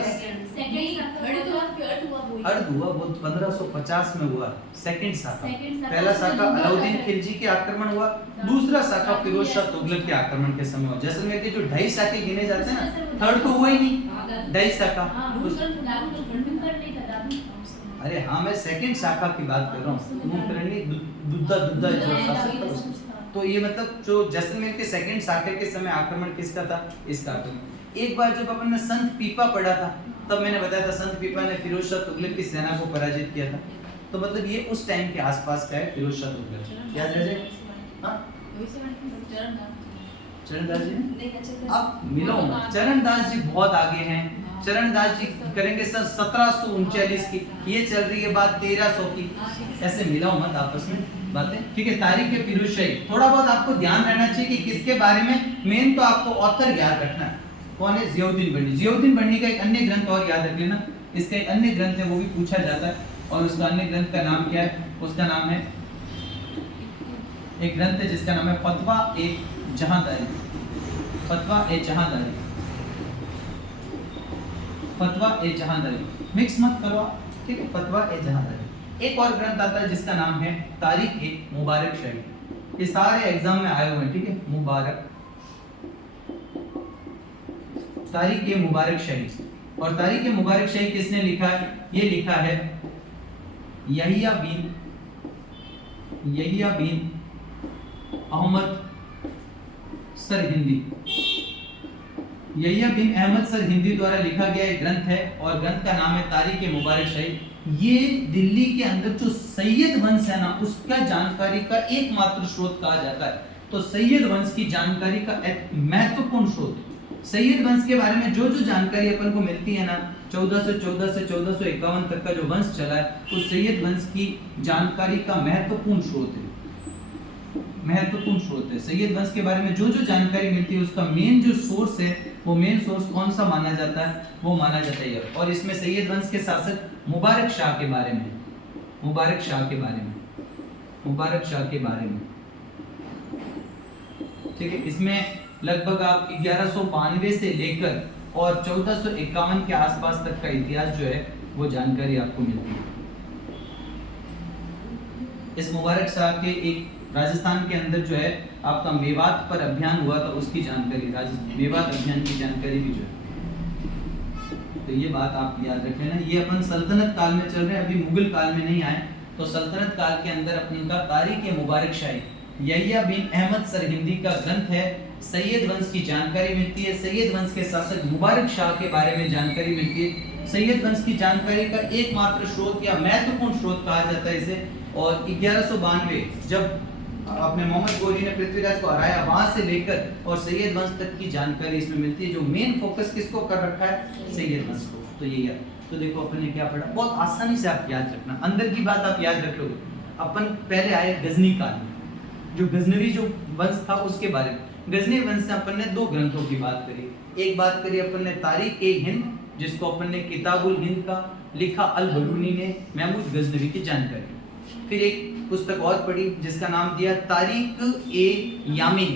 अर्ध हुआ वो 1550 में हुआ। सेकंड शाखा, पहला शाखा अलाउद्दीन खिलजी के आक्रमण हुआ, दूसरा शाखा फिरोज शाह तुगलक के आक्रमण के समय हुआ। जैसलमेर के जो 2.5 शाखे गिने जाते हैं ना, थर्ड तो हुआ ही नहीं, 2.5 शाखा। अरे हाँ, मैं सेकंड शाखा की बात कर रहा हूँ। तो ये मतलब जो जैसलमेर के सेकंड शाखा के समय आक्रमण किसका था? इसका था। एक बार जब अपन ने संत पीपा पढ़ा था, तब मैंने बताया था संत पीपा ने फिरोज शाह तुगलक की सेना को पराजित किया था। तो मतलब ये उस टाइम के आसपास का है फिरोज शाह तुगलक। याद रह जाए? हाँ, चरणदास जी अब मिलो मत। चरणदास जी बहुत आगे हैं। चरणदास जी करेंगे सन 1739 की, ये चल रही है बात 1300 की। ऐसे मिलाओ मत आपस में बातें, ठीक है? तारीख है फिरोज शाही। थोड़ा बहुत आपको ध्यान रहना चाहिए कि किसके बारे में, मेन तो आपको ऑथर याद रखना है। कौन है? जियाउद्दीन बर्नी। जियाउद्दीन बर्नी का एक अन्य ग्रंथ और याद रख लेना, इसका एक अन्य ग्रंथ है, वो भी पूछा जाता है। और उसका अन्य ग्रंथ का नाम क्या है? उसका नाम है, एक ग्रंथ है जिसका नाम है फतवा ए जहांदारी। फतवा ए जहांदारी, फतवा ए जहांदारी, मिक्स मत करो, ठीक है? फतवा ए जहांदारी। एक और ग्रंथ आता है जिसका नाम है तारीख ए मुबारक शाही। ये सारे एग्जाम में आए हुए हैं, ठीक है? मुबारक, तारीख ए मुबारक शाही। और तारीख ए मुबारक शाही किसने लिखा है? ये लिखा है यहिया बिन अहमद सरहिंदी। यहिया बिन अहमद सरहिंदी द्वारा लिखा गया एक ग्रंथ है, और ग्रंथ का नाम है तारीख ए मुबारक शाही। ये दिल्ली के अंदर जो सैयद वंश है ना, उसका जानकारी का एकमात्र स्रोत कहा जाता है। तो सैयद वंश की जानकारी का एक महत्वपूर्ण स्रोत, सैयद वंश के बारे में जो जानकारी अपन को मिलती है ना, 1414 से 1451 तक का जो वंश चला है, उस सैयद वंश की जानकारी का महत्वपूर्ण स्रोत है। महत्वपूर्ण स्रोत है सैयद वंश के बारे में जो जानकारी मिलती है, उसका मेन जो सोर्स है, वो मेन सोर्स कौन सा माना जाता है? वो माना जाता है। और इसमें सैयद वंश के शासक मुबारक शाह के बारे में, मुबारक शाह के बारे में, मुबारक शाह के बारे में, ठीक है? इसमें लगभग आप 1192 से लेकर और 1451 के आसपास तक का इतिहास जो है वो जानकारी आपको मिलती है। इस मुबारक शाह के एक राजस्थान के अंदर जो है आपका मेवात पर अभियान हुआ था, उसकी जानकारी, मेवात अभियान की जानकारी भी जो है। तो ये बात आप याद रख लेना। ये अपन सल्तनत काल में चल रहे हैं, अभी मुगल काल में नहीं आए। तो सल्तनत काल के अंदर अपन का तारीख ए मुबारक शाही, यहिया बिन अहमद सरहिंदी का ग्रंथ है। सैयद वंश की जानकारी मिलती है, सैयद वंश के शासक मुबारक शाह के बारे में जानकारी मिलती है। सैयद वंश की जानकारी का एकमात्र स्रोत या महत्वपूर्ण स्रोत कहा जाता है इसे। और 1192 जब अपने मोहम्मद गोरी ने पृथ्वीराज को हराया, वहां से लेकर और सैयद वंश तक की जानकारी इसमें मिलती है। जो मेन फोकस किसको कर रखा है? सैयद वंश को। तो ये यार, तो देखो अपन ने क्या पढ़ा, बहुत आसानी से आप याद रखना, अंदर की बात आप याद रख लोगे। अपन पहले आए गजनी काल में, जो गजनवी जो वंश था उसके बारे में। गजनी वंश से अपन ने दो ग्रंथों की बात करी। एक बात करी अपन ने तारीख ए हिंद, जिसको अपन ने किताबुल हिंद का लिखा अल बरूनी ने, महमूद गजनवी की जानकारी। फिर एक पुस्तक और पढ़ी जिसका नाम दिया तारीख ए यामीन।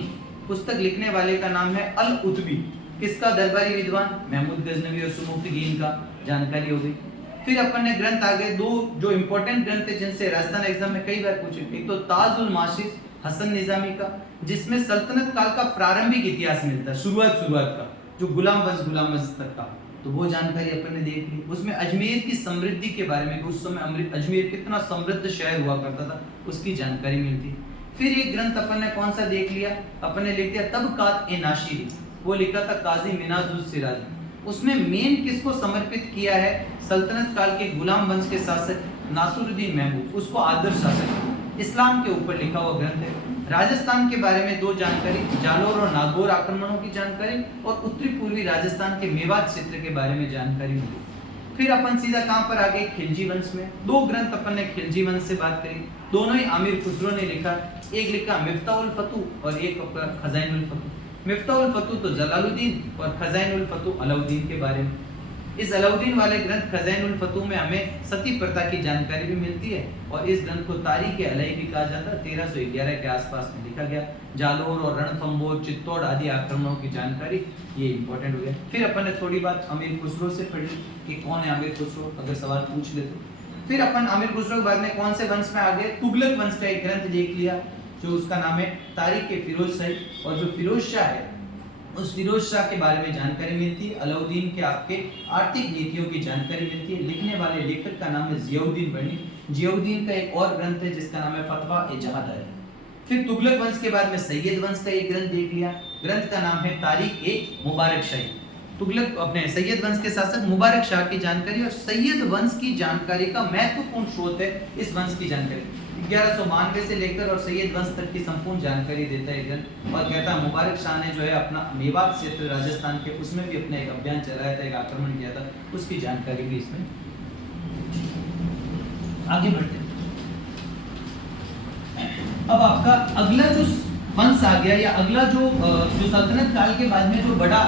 पुस्तक लिखने वाले का नाम है अल उतबी। किसका? दरबारी विद्वान महमूद गजनवी और सुमुक्तगीन का जानकारी हो गई। फिर अपन ने ग्रंथ आ गए दो जो इंपॉर्टेंट ग्रंथ है, जिनसे राजस्थान एग्जाम में कई बार पूछे। एक तो ताजुल माशिद हसन निजामी का, जिसमें सल्तनत काल का प्रारंभिक इतिहास मिलता है, शुरुआत का, जो गुलाम वंश तक का। तो वो जानकारी अपन ने देख ली। उसमें अजमेर की समृद्धि के बारे में, उस समय अजमेर कितना समृद्ध शहर हुआ करता था, उसकी जानकारी मिलती। फिर एक ग्रंथ अपन ने कौन सा देख लिया? अपन ने लिख दिया तबकात ए नाशिरी, वो लिखा था काजी मिनाजुस सिराजी। उसमें मेन किसको समर्पित किया है? सल्तनत काल के गुलाम वंश के शासक नासुरुद्दीन महमूद, उसको आदर्श शासक, इस्लाम के ऊपर लिखा हुआ ग्रंथ है। राजस्थान के बारे में दो जानकारी, जालोर और नागौर आक्रमणों की जानकारी, और उत्तरी पूर्वी राजस्थान के मेवात क्षेत्र के बारे में जानकारी मिली। फिर अपन सीधा कहां पर आ गए, खिलजी वंश में। दो ग्रंथ अपन ने खिलजी वंश से बात करी, दोनों ही आमिर खुसरो ने लिखा। एक लिखा मिफ्ताहुल फतूह और एक खजाइनुल फतूह। मिफ्ताहुल फतूह तो जलालुद्दीन और खजाइनुल फतूह अलाउद्दीन के बारे में। इस अलाउद्दीन वाले ग्रंथ खजाइनुल फतूह में हमें सती प्रथा की जानकारी भी मिलती है और इस ग्रंथ को तारीख अलई भी कहा जाता है। 1311 के आसपास में लिखा गया। जालोर और रणथंबोर, चित्तौड़ आदि आक्रमणों की जानकारी ये इंपॉर्टेंट हो गया। फिर अपन ने थोड़ी बात अमीर खुसरो से पढ़ी कि कौन है अमीर खुसरो, अगर सवाल पूछ ले तो। फिर अपन अमीर खुसरो के बाद में कौन से वंश में आ गए, तुगलक वंश का एक ग्रंथ देख लिया जो उसका नाम है तारीख फिरोज शाही। और जो फिरोज शाह है उस फिरोज शाह के बारे में जानकारी मिलती है। अलाउद्दीन के आपके आर्थिक नीतियों की जानकारी मिलती है। लिखने वाले लेखक का नाम है जियाउद्दीन बनी। जियाउद्दीन का एक और ग्रंथ है जिसका नाम है फतवा-ए-जहादर। फिर तुगलक वंश के बाद में सैयद वंश का एक ग्रंथ देख लिया, ग्रंथ का नाम है तारीख-ए-मुबारक शाही। तुगलक अपने सैयद वंश के शासक मुबारक शाह की जानकारी और सैयद वंश की जानकारी का महत्वपूर्ण स्रोत है इस वंश की जानकारी। 1192 से लेकर और सैयद वंश तक की संपूर्ण जानकारी देता है ग्रंथ। और कहता है मुबारक शाह ने जो है अपना मेवात क्षेत्र राजस्थान के उसमें भी अपना एक अभियान चलाया था, एक आक्रमण किया था, उसकी जानकारी भी इसमें। आगे बढ़ते हैं। अब आपका अगला जो वंश आ गया या अगला जो सल्तनत काल के बाद में जो बड़ा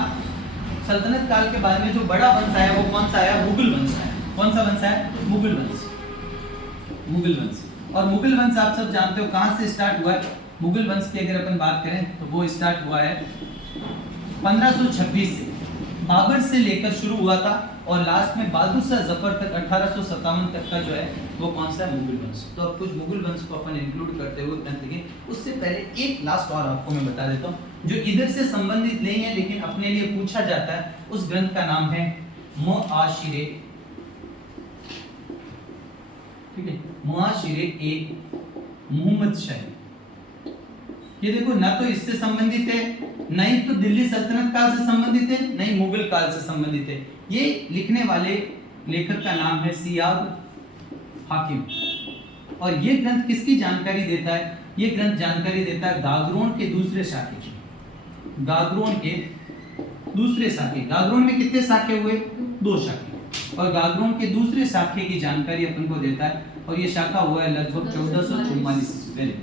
सल्तनत काल के बाद में जो बड़ा वंश आया वो कौन सा आया, मुगल वंश आया। कौन सा वंश आया, मुगल वंश। मुगल वंश। और मुगल वंश आप सब जानते हो कहां से स्टार्ट हुआ है। मुगल वंश की अगर अपन बात करें तो वो स्टार्ट हुआ है 1526 से। बाबर से लेकर शुरू हुआ था और लास्ट में बहादुर शाह जफर तक 1857 तक का जो है वो कौन सा है, मुगल वंश। तो अब कुछ मुगल वंश को अपन इंक्लूड करते हुए ग्रंथ लिखें। उससे पहले एक लास्ट और आपको मैं बता देता हूँ जो इधर से संबंधित नहीं है लेकिन अपने लिए पूछा जाता है। उस ग्रंथ का नाम है मुआशिरे, ठीक है, मुआशिरे ए मोहम्मद शाही। ये देखो ना तो इससे संबंधित है, ना ही तो दिल्ली सल्तनत काल से संबंधित है, ना ही मुगल काल से संबंधित है। ये लिखने वाले लेखक का नाम है सियाब हाकिम। और ये ग्रंथ किसकी जानकारी देता है, ये ग्रंथ जानकारी देता है गागरोन के दूसरे शाखे की। गागरोन के दूसरे शाखे, गागरोन में कितने शाखे हुए, 2 शाखे। और गागरोन के दूसरे शाखे की जानकारी अपन को देता है और ये शाखा हुआ है लगभग 1444 ईस्वी पहले,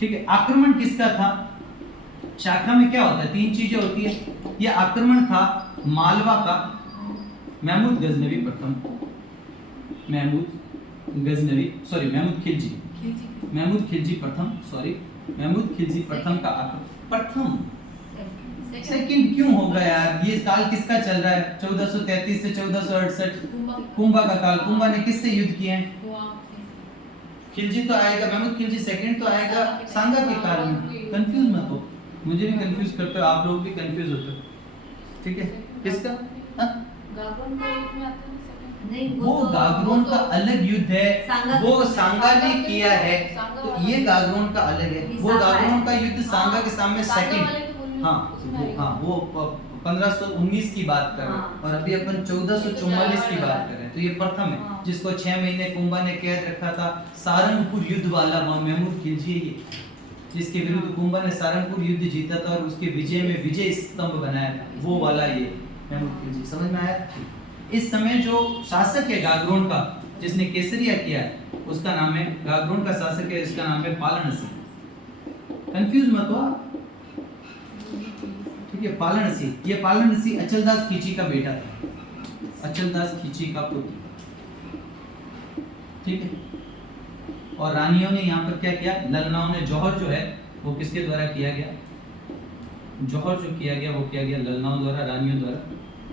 ठीक है। आक्रमण किसका था, शाखा में क्या होता है, 3 चीजें होती है। ये आक्रमण था मालवा का महमूद गजनवी प्रथम, महमूद गजनवी सॉरी महमूद खिलजी, महमूद खिलजी प्रथम, सॉरी महमूद खिलजी प्रथम का आक्रमण। प्रथम सेकंड क्यों होगा यार, ये काल किसका चल रहा है, 1433 से 1468 कुंभा का काल। कुंभा ने किससे युद्ध किए हैं, खिलजी तो आएगा, महमूद खिलजी सेकंड तो आएगा सांगा के काल में। कंफ्यूज मत हो, मुझे भी कंफ्यूज करते हो, आप लोग भी कंफ्यूज होते हो, ठीक है। किसका गागरोन का युद्ध में आता नहीं, वो गागरोन का अलग युद्ध है, वो सांगा ने किया है, तो ये गागरोन का अलग है। वो गागरोन का युद्ध सांगा के सामने सेकंड, हाँ वो 1519 की बात कर रहे हैं और अभी अपन 1444 की बात कर रहे हैं। तो ये प्रथम है जिसको 6 महीने कुंभा ने कैद रखा था। सारंगपुर युद्ध वाला महमूद खिलजी है जिसके विरुद्ध कुंभा ने सारंगपुर युद्ध जीता था और उसके विजय में विजय स्तंभ बनाया था, वो वाला ये महमूद खिलजी। समझ में आया। इस समय जो शासक है गागरोन का, जिसने केसरिया किया है, उसका नाम है, गागरोन का शासक है, इसका नाम है पालनसी। कंफ्यूज मत हो, ठीक है। पालनसी, ये पालनसी अचलदास खींची का बेटा था, अचलदास खींची का पुत्र, ठीक है। और रानियों ने यहाँ पर क्या किया, ललनाओं ने जौहर जो है वो किसके द्वारा किया गया, जौहर जो किया गया वो किया गया ललनाओं द्वारा, रानियों द्वारा।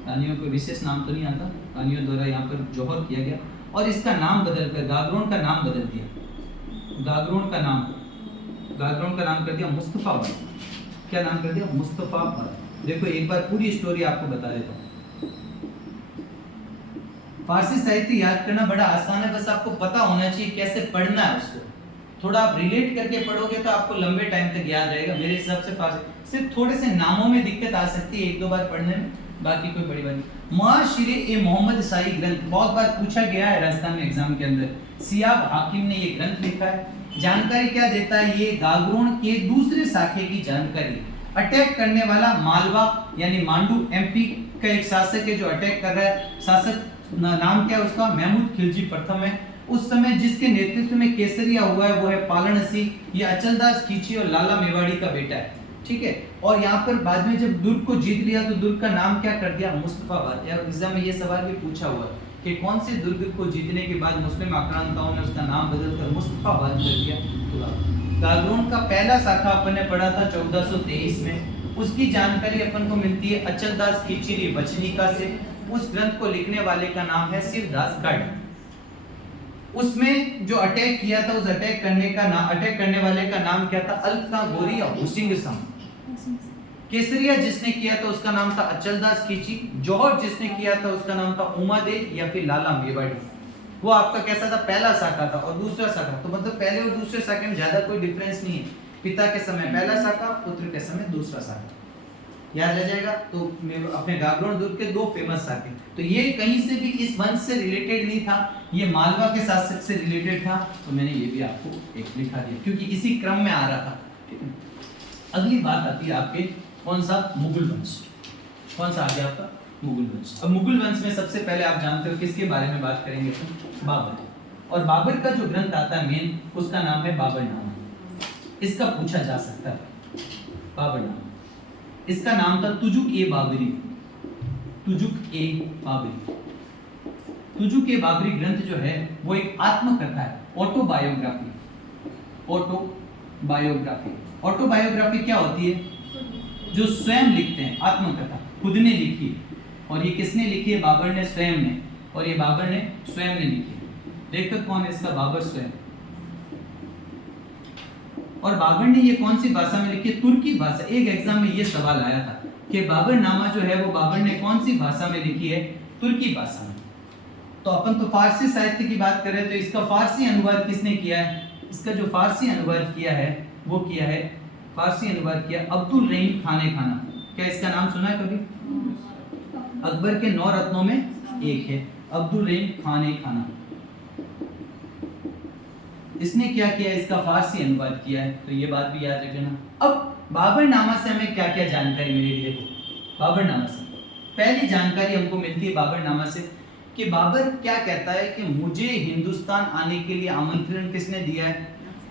रानियों को विशेष नाम तो नहीं आता, रानियों द्वारा यहाँ पर जौहर किया गया। और इसका नाम बदलकर गागरोन का नाम बदल दिया, गागरोन का नाम कर दिया मुस्तफाबाद। क्या नाम कर दिया, मुस्तफाबाद। देखो एक बार पूरी स्टोरी आपको बता देता हूँ। फारसी साहित्य याद करना बड़ा आसान है, बस आपको पता होना चाहिए कैसे पढ़ना है उसको। थोड़ा आप रिलेट करके पढ़ोगे तो आपको लंबे टाइम तक याद रहेगा। मेरे हिसाब से फारसी सिर्फ थोड़े से नामों में दिक्कत आ सकती है 1-2 बार पढ़ने में, बाकी कोई बड़ी बात नहीं। मुआशिरे ए मोहम्मद शाही ग्रंथ बहुत बार पूछा गया है राजस्थान में एग्जाम के अंदर। सियाब हाकिम ने ये ग्रंथ लिखा है। जानकारी क्या देता है, ये गागरोन के दूसरे शाखे की जानकारी। अटैक करने वाला मालवा यानी मांडू एमपी का एक शासक है जो अटैक कर रहा है। शासक नाम क्या है उसका? महमूद खिलजी प्रथम है। उस समय जिसके नेतृत्व में केसरिया हुआ है वो है पालनसी, ये अचलदास खींची और लाला मेवाड़ी का बेटा है, ठीक है। और यहाँ पर बाद में जब दुर्ग को जीत लिया तो दुर्ग का नाम क्या कर दिया? मुस्तफाबाद। यार एग्जाम में ये सवाल भी पूछा हुआ है कि कौन से दुर्ग को जीतने के बाद मुस्लिम आक्रांताओं ने उसका नाम बदलकर मुस्तफाबाद कर दिया? तो गागरोन का पहला शाखा अपन ने पढ़ा था 1423 में। उसकी जानकारी अपन को मिलती है अचलदास खींची वचनिका से। उस ग्रंथ को लिखने वाले का नाम है शिवदास गढ़। उसमें जो अटैक किया था उस अटैक करने वाले का नाम क्या था? अल्का गोरी या हुसिंग सम। केसरिया जिसने किया था उसका नाम था अचलदास खींची। जौहर जिसने किया था उसका नाम था उमादेव या फिर लाला मेवाड़ी। वो आपका कैसा था? पहला शाखा था और दूसरा शाखा, तो मतलब पहले और दूसरे शाखा में ज्यादा कोई डिफरेंस नहीं है। पिता के समय पहला शाखा, पुत्र के समय दूसरा शाखा, याद रह जाएगा। तो अपने गागरोन दुर्ग के दो फेमस शाखे, तो ये कहीं से भी इस वंश से रिलेटेड नहीं था, ये मालवा के शासक से रिलेटेड था, तो मैंने ये भी आपको एक लिखा दिया क्योंकि इसी क्रम में आ रहा था, ठीक है। अगली बात आती है आपके कौन सा? मुगल वंश। कौन सा आ गया आपका? मुगल वंश। अब मुगल वंश में सबसे पहले आप जानते हो किसके बारे में बात करेंगे? बाबर। और बाबर का जो ग्रंथ आता है मेन, उसका नाम है बाबरनामा। इसका पूछा जा सकता है बाबरनामा। इसका नाम था तुजुक ए बाबरी। तुजुक ए बाबरी। तुजुक ए बाबरी ग्रंथ जो है वो एक आत्मकथा है, ऑटोबायोग्राफी। ऑटोबायोग्राफी। ऑटोबायोग्राफी क्या होती है? जो स्वयं लिखते हैं, आत्मकथा खुद ने लिखी। और ये किसने लिखी है? बाबर ने स्वयं ने। और ये बाबर ने स्वयं ने लिखी है। लेखक कौन है इसका? बाबर स्वयं। और बाबर ने ये कौन सी भाषा में लिखी? तुर्की भाषा। एक एग्जाम में ये सवाल आया था कि बाबरनामा जो है वो बाबर ने कौन सी भाषा में लिखी है? तुर्की भाषा में। तो अपन तो फारसी साहित्य की बात कर रहे हैं, तो इसका फारसी अनुवाद किसने किया है? इसका जो फारसी अनुवाद किया है वो किया है, फारसी अनुवाद किया अब्दुल रहीम खाने खाना। क्या इसका नाम सुना है कभी? अकबर के 9 रत्नों में एक है, अब्दुल रहीम खाने खाना। इसने क्या किया? इसका फारसी अनुवाद किया है, तो ये बात भी याद रख लेना। अब बाबरनामा से हमें क्या क्या जानकारी मिलेगी? देखो बाबरनामा से पहली जानकारी हमको मिलती है बाबरनामा से कि बाबर क्या कहता है कि मुझे हिंदुस्तान आने के लिए आमंत्रण किसने दिया है?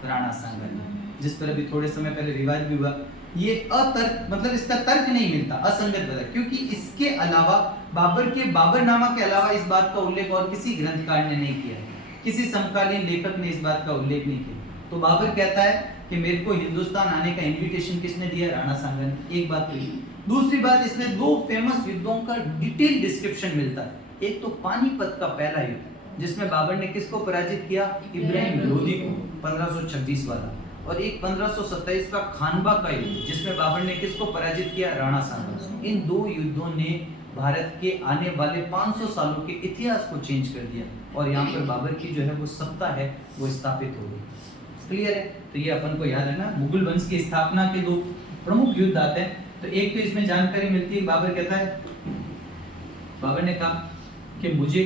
राणा सांगा ने, जिस पर अभी थोड़े समय पहले रिवाज भी हुआ। ये अतर्क, मतलब इसका तर्क नहीं मिलता, असंगत बता, क्योंकि इसके अलावा बाबर के बाबरनामा के अलावा इस बात का उल्लेख और किसी ग्रंथकार ने नहीं किया, किसी समकालीन लेखक ने इस बात का उल्लेख नहीं किया। तो बाबर कहता है कि मेरे को हिंदुस्तान आने का इनविटेशन किसने दिया? राणा सांगा ने। एक बात तो ये। दूसरी बात, इसमें 2 फेमस युद्धों का डिटेल डिस्क्रिप्शन मिलता है। एक तो पानीपत का पहला युद्ध जिसमें बाबर ने किसको पराजित किया? इब्राहिम लोदी को, 1526 वाला। और एक 1527 का खानवा का युद्ध जिसमें बाबर ने किसको पराजित किया? राणा सांगा। इन 2 युद्धों ने भारत के आने वाले 500 सालों के इतिहास को चेंज कर दिया और यहाँ पर बाबर की जो है वो सत्ता है वो स्थापित हो गई। क्लियर है? तो ये अपन को याद है ना। मुगल वंश की स्थापना के 2 प्रमुख युद्ध आते हैं। तो एक तो इसमें जानकारी मिलती है, बाबर कहता है, बाबर ने कहा कि मुझे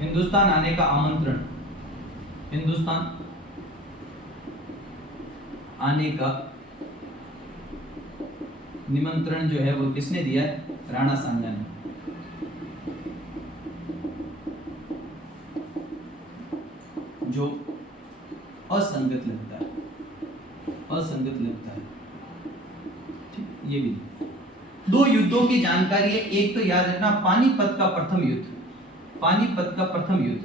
हिंदुस्तान आने का आमंत्रण, हिंदुस्तान आने का निमंत्रण जो है वो किसने दिया है? राणा सांगा ने। जो असंगत लगता है, असंगत लगता है, ठीक, ये भी 2 युद्धों की जानकारी है। एक तो याद रखना पानीपत का प्रथम युद्ध, पानीपत का प्रथम युद्ध,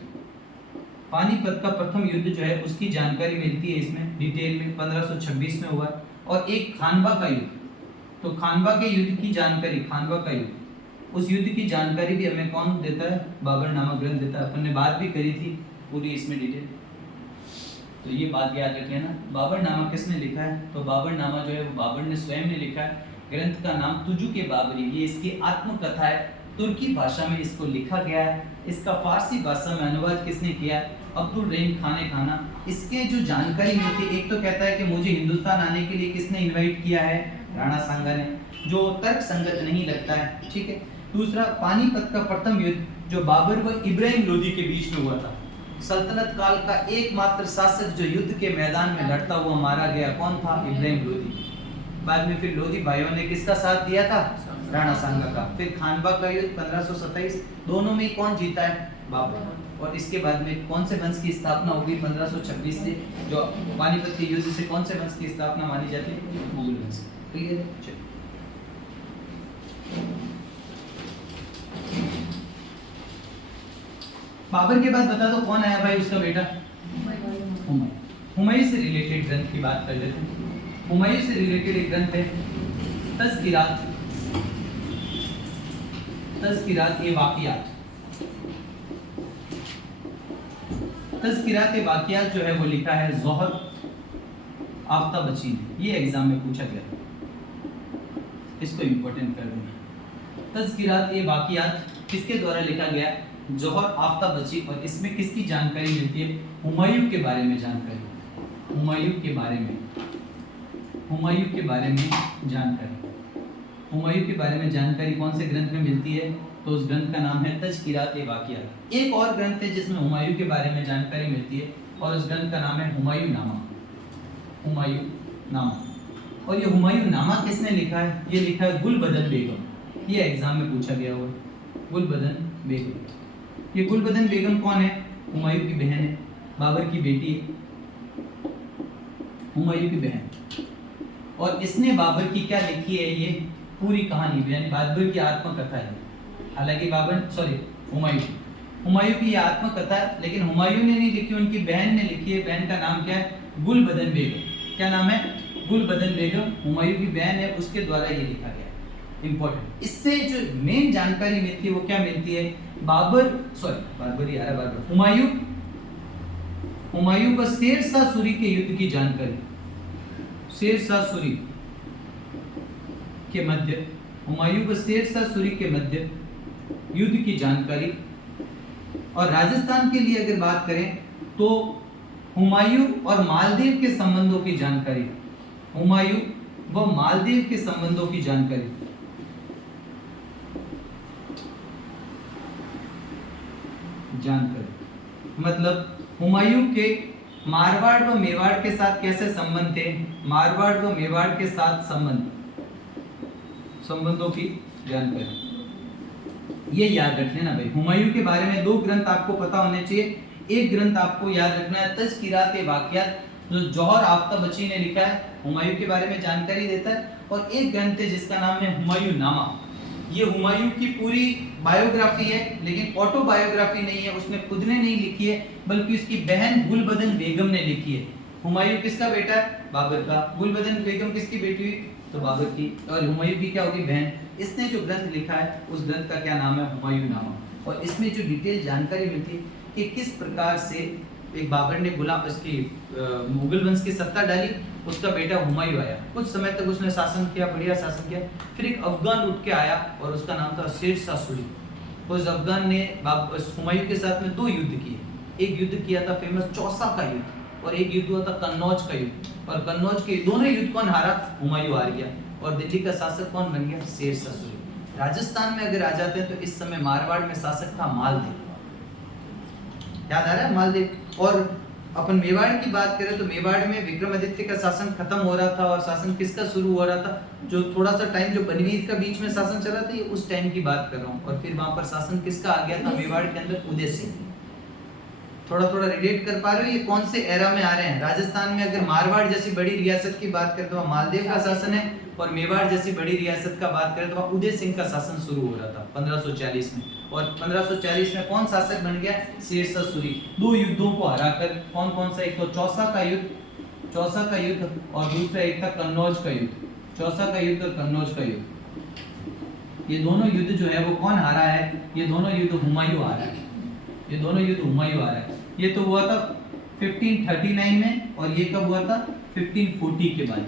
पानीपत का प्रथम युद्ध जो है उसकी जानकारी मिलती है इसमें डिटेल में, 1526 में हुआ। और एक खानवा का युद्ध, तो खानवा के युद्ध की जानकारी, खानवा का युद्ध, उस युद्ध की जानकारी भी हमें कौन देता है? बाबरनामा ग्रंथ देता है। अपन ने बात भी करी थी पूरी इसमें डिटेल, तो ये बात याद रख लेना। बाबरनामा किसने लिखा है? तो बाबरनामा जो है वो बाबर ने स्वयं ने लिखा है। ग्रंथ का नाम तुजुक ए बाबरी, ये इसकी आत्मकथा है। तुर्की भाषा में इसको लिखा गया है। इसका फारसी भाषा में अनुवाद किसने किया है? अब्दुल रहीम खाने खाना। इसके जो जानकारी मिलती है, एक तो कहता है कि मुझे हिंदुस्तान आने के लिए किसने इनवाइट किया है? राणा सांगा ने, जो तर्क संगत नहीं लगता है, ठीक है। दूसरा, पानीपत का प्रथम युद्ध जो बाबर व इब्राहिम लोदी के बीच में हुआ था, सल्तनत काल का एकमात्र शासक जो युद्ध के मैदान में लड़ता हुआ मारा गया, कौन था? इब्राहिम लोदी। बाद में फिर लोदी भाइयों ने किसका साथ दिया था? राणा सांगा का। फिर खानवा का युद्ध 1527, दोनों में कौन जीता है? बाबर। और इसके बाद में कौन से वंश की स्थापना होगी 1526 से? जो पानीपत के युद्ध से कौन से वंश की स्थापना मानी जाती है? मुगल वंश। क्लियर है? चलिए बाबर के बाद बता दो कौन आया भाई उसका बेटा? हुमायूं। हुमायूं से रिलेटेड ग्रंथ की बात कर लेते हैं। हुमायूं से रिलेटेड एक ग्रंथ है तज़किरात, तज़किरात ए वाक़ियात। तज़किरात ए वाक़ियात जो है वो लिखा है ज़ोहर आफ्ताबची ने। ये एग्जाम में पूछा गया, इसको इंपॉर्टेंट कर देना। तज़किरात ए वाक़ियात किसके द्वारा लिखा गया? ज़ोहर आफ्ताबची। और इसमें किसकी जानकारी मिलती है? हुमायूं के बारे में जानकारी। हुमायूं के बारे में, हुमायूं के बारे में जानकारी, हुमायूं के बारे में जानकारी कौन से ग्रंथ में मिलती है? तो उस ग्रंथ का नाम है तज़किरात ए वाक़ियात। एक और ग्रंथ है जिसमें हुमायूं के बारे में जानकारी मिलती है और उस ग्रंथ का नाम है हुमायूं नामा। हुमायूं नामा। और ये हुमायूं नामा किसने लिखा है? ये लिखा है गुलबदन बेगम। ये एग्जाम में पूछा गया हुआ है, गुलबदन बेगम। ये गुलबदन बेगम कौन है? हुमायूं की बहन है, बाबर की बेटी है, हुमायूं की बहन। और इसने बाबर की क्या लिखी है? ये पूरी कहानी, यानी बाबर की आत्मकथा है। हालांकि हुमायूं की ये आत्मकथा है, लेकिन हुमायूं ने नहीं लिखी, उनकी बहन ने लिखी है। बहन का नाम क्या है? गुलबदन बेगम। क्या नाम है? गुलबदन बेगम। हुमायूं की बहन है, उसके द्वारा ये लिखा गया है। इंपॉर्टेंट। इससे जो मेन जानकारी मिलती है वो क्या मिलती है? हुमायूं को शेरशाह सूरी के युद्ध की जानकारी, शेरशाह सूरी के मध्य, हुमायूं को शेरशाह सूरी के मध्य युद्ध की जानकारी। और राजस्थान के लिए अगर बात करें तो हुमायूं और मालदीव के संबंधों की जानकारी, हुमायूं व मालदीव के संबंधों की जानकारी। मतलब हुमायूं के मारवाड़ व मेवाड़ के साथ कैसे संबंध थे? मारवाड़ व मेवाड़ के साथ संबंधों की जानकारी। ये याद रख लेना भाई। हुमायूं के बारे में दो ग्रंथ आपको पता होने चाहिए। एक ग्रंथ आपको याद रखना है तज़किरात ए वाक़ियात, जो ज़ोहर आफ्ताबची ने लिखा है, हुमायूं के बारे में जानकारी देता है। और एक ग्रंथ है जिसका नाम है हुमायूं नामा। ये हुमायूं की पूरी बायोग्राफी है, लेकिन ऑटोबायोग्राफी नहीं है, उसने खुद ने नहीं लिखी है, बल्कि उसकी बहन गुलबदन बेगम ने लिखी है। हुमायूं किसका बेटा है? बाबर का। गुलबदन बेगम किसकी बेटी हुई? तो बाबर की। और हुमायूं की क्या होगी? बहन। इसने जो ग्रंथ लिखा है उस ग्रंथ का क्या नाम है? हुमायूं नामा। और इसमें जो डिटेल जानकारी मिलती है कि किस प्रकार से एक बाबर ने मुगल वंश की सत्ता डाली, उसका बेटा हुमायूं आया, कुछ समय तक उसने शासन किया, बढ़िया शासन किया। फिर एक अफगान उठ के आया और उसका नाम था शेरशाह सूरी। उस अफगान ने हुमायूं के साथ में दो युद्ध किए। एक युद्ध किया था फेमस चौसा का युद्ध, और एक युद्ध हुआ था कन्नौज का युद्ध। और कन्नौज के दोनों युद्ध कौन हारा? हुमायूं हार गया। और दिल्ली का शासक कौन बन गया? शेरशाह सूरी। राजस्थान में अगर आ जाते हैं तो इस समय मारवाड़ में शासक था मालदेव। याद आ रहा है? मालदेव। और अपन मेवाड़ की बात करें तो मेवाड़ में विक्रमादित्य का शासन खत्म हो रहा था, और शासन किसका शुरू हो रहा था? जो थोड़ा सा टाइम जो बनवीर का बीच में शासन चला था, ये उस टाइम की बात कर रहा हूँ। और फिर वहां पर शासन किसका आ गया था मेवाड़ के अंदर? उदय सिंह। थोड़ा रिलेट कर पा रहे हो ये कौन से एरा में आ रहे हैं? राजस्थान में अगर मारवाड़ जैसी बड़ी रियासत की बात करें तो वहाँ मालदेव का शासन है, और मेवाड़ जैसी बड़ी रियासत का बात करें तो वहाँ उदय सिंह का शासन शुरू हो रहा था 1540 में। और 1540 में कौन शासक बन गया? शेरशाह सूरी। दो युद्धों को हराकर, कौन कौन सा? एक तो चौसा का युद्ध, और दूसरा एक था कन्नौज का युद्ध। चौसा का युद्ध और कन्नौज का युद्ध, ये दोनों युद्ध जो है वो कौन हारा है? ये दोनों युद्ध हुमायूं हारा है। ये दोनों युद्ध हुमायूं हारा है। ये तो हुआ था 1539 में, और ये कब हुआ था? 1540 के बाद।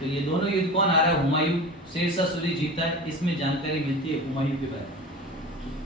तो ये दोनों युद्ध कौन हारा है? हुमायूं। शेरशाह सूरी जीता है। इसमें जानकारी मिलती है हुमायूं के बारे में।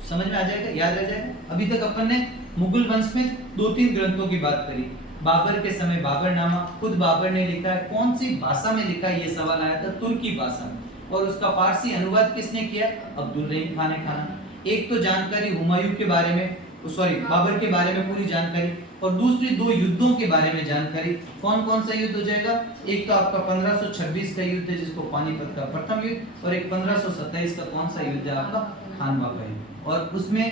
समझ में आ जाएगा? याद रह जाएगा? अभी तक अपन ने मुगल वंश में 2-3 ग्रंथों की बात करी। बाबर के समय बाबरनामा खुद बाबर ने लिखा है। कौन सी भाषा में लिखा है? ये सवाल आया था, तुर्की भाषा में। और उसका फारसी अनुवाद किसने किया? अब्दुल रहीम खान ने। एक तो जानकारी हुमायूं के बारे में, सॉरी बाबर के बारे में पूरी जानकारी, और दूसरी 2 युद्धों के बारे में जानकारी। कौन कौन सा युद्ध हो जाएगा? एक तो आपका 1526 का युद्ध है जिसको पानीपत का प्रथम युद्ध, और एक 1527 का कौन सा युद्ध है आपका? खानवा का युद्ध। और उसमें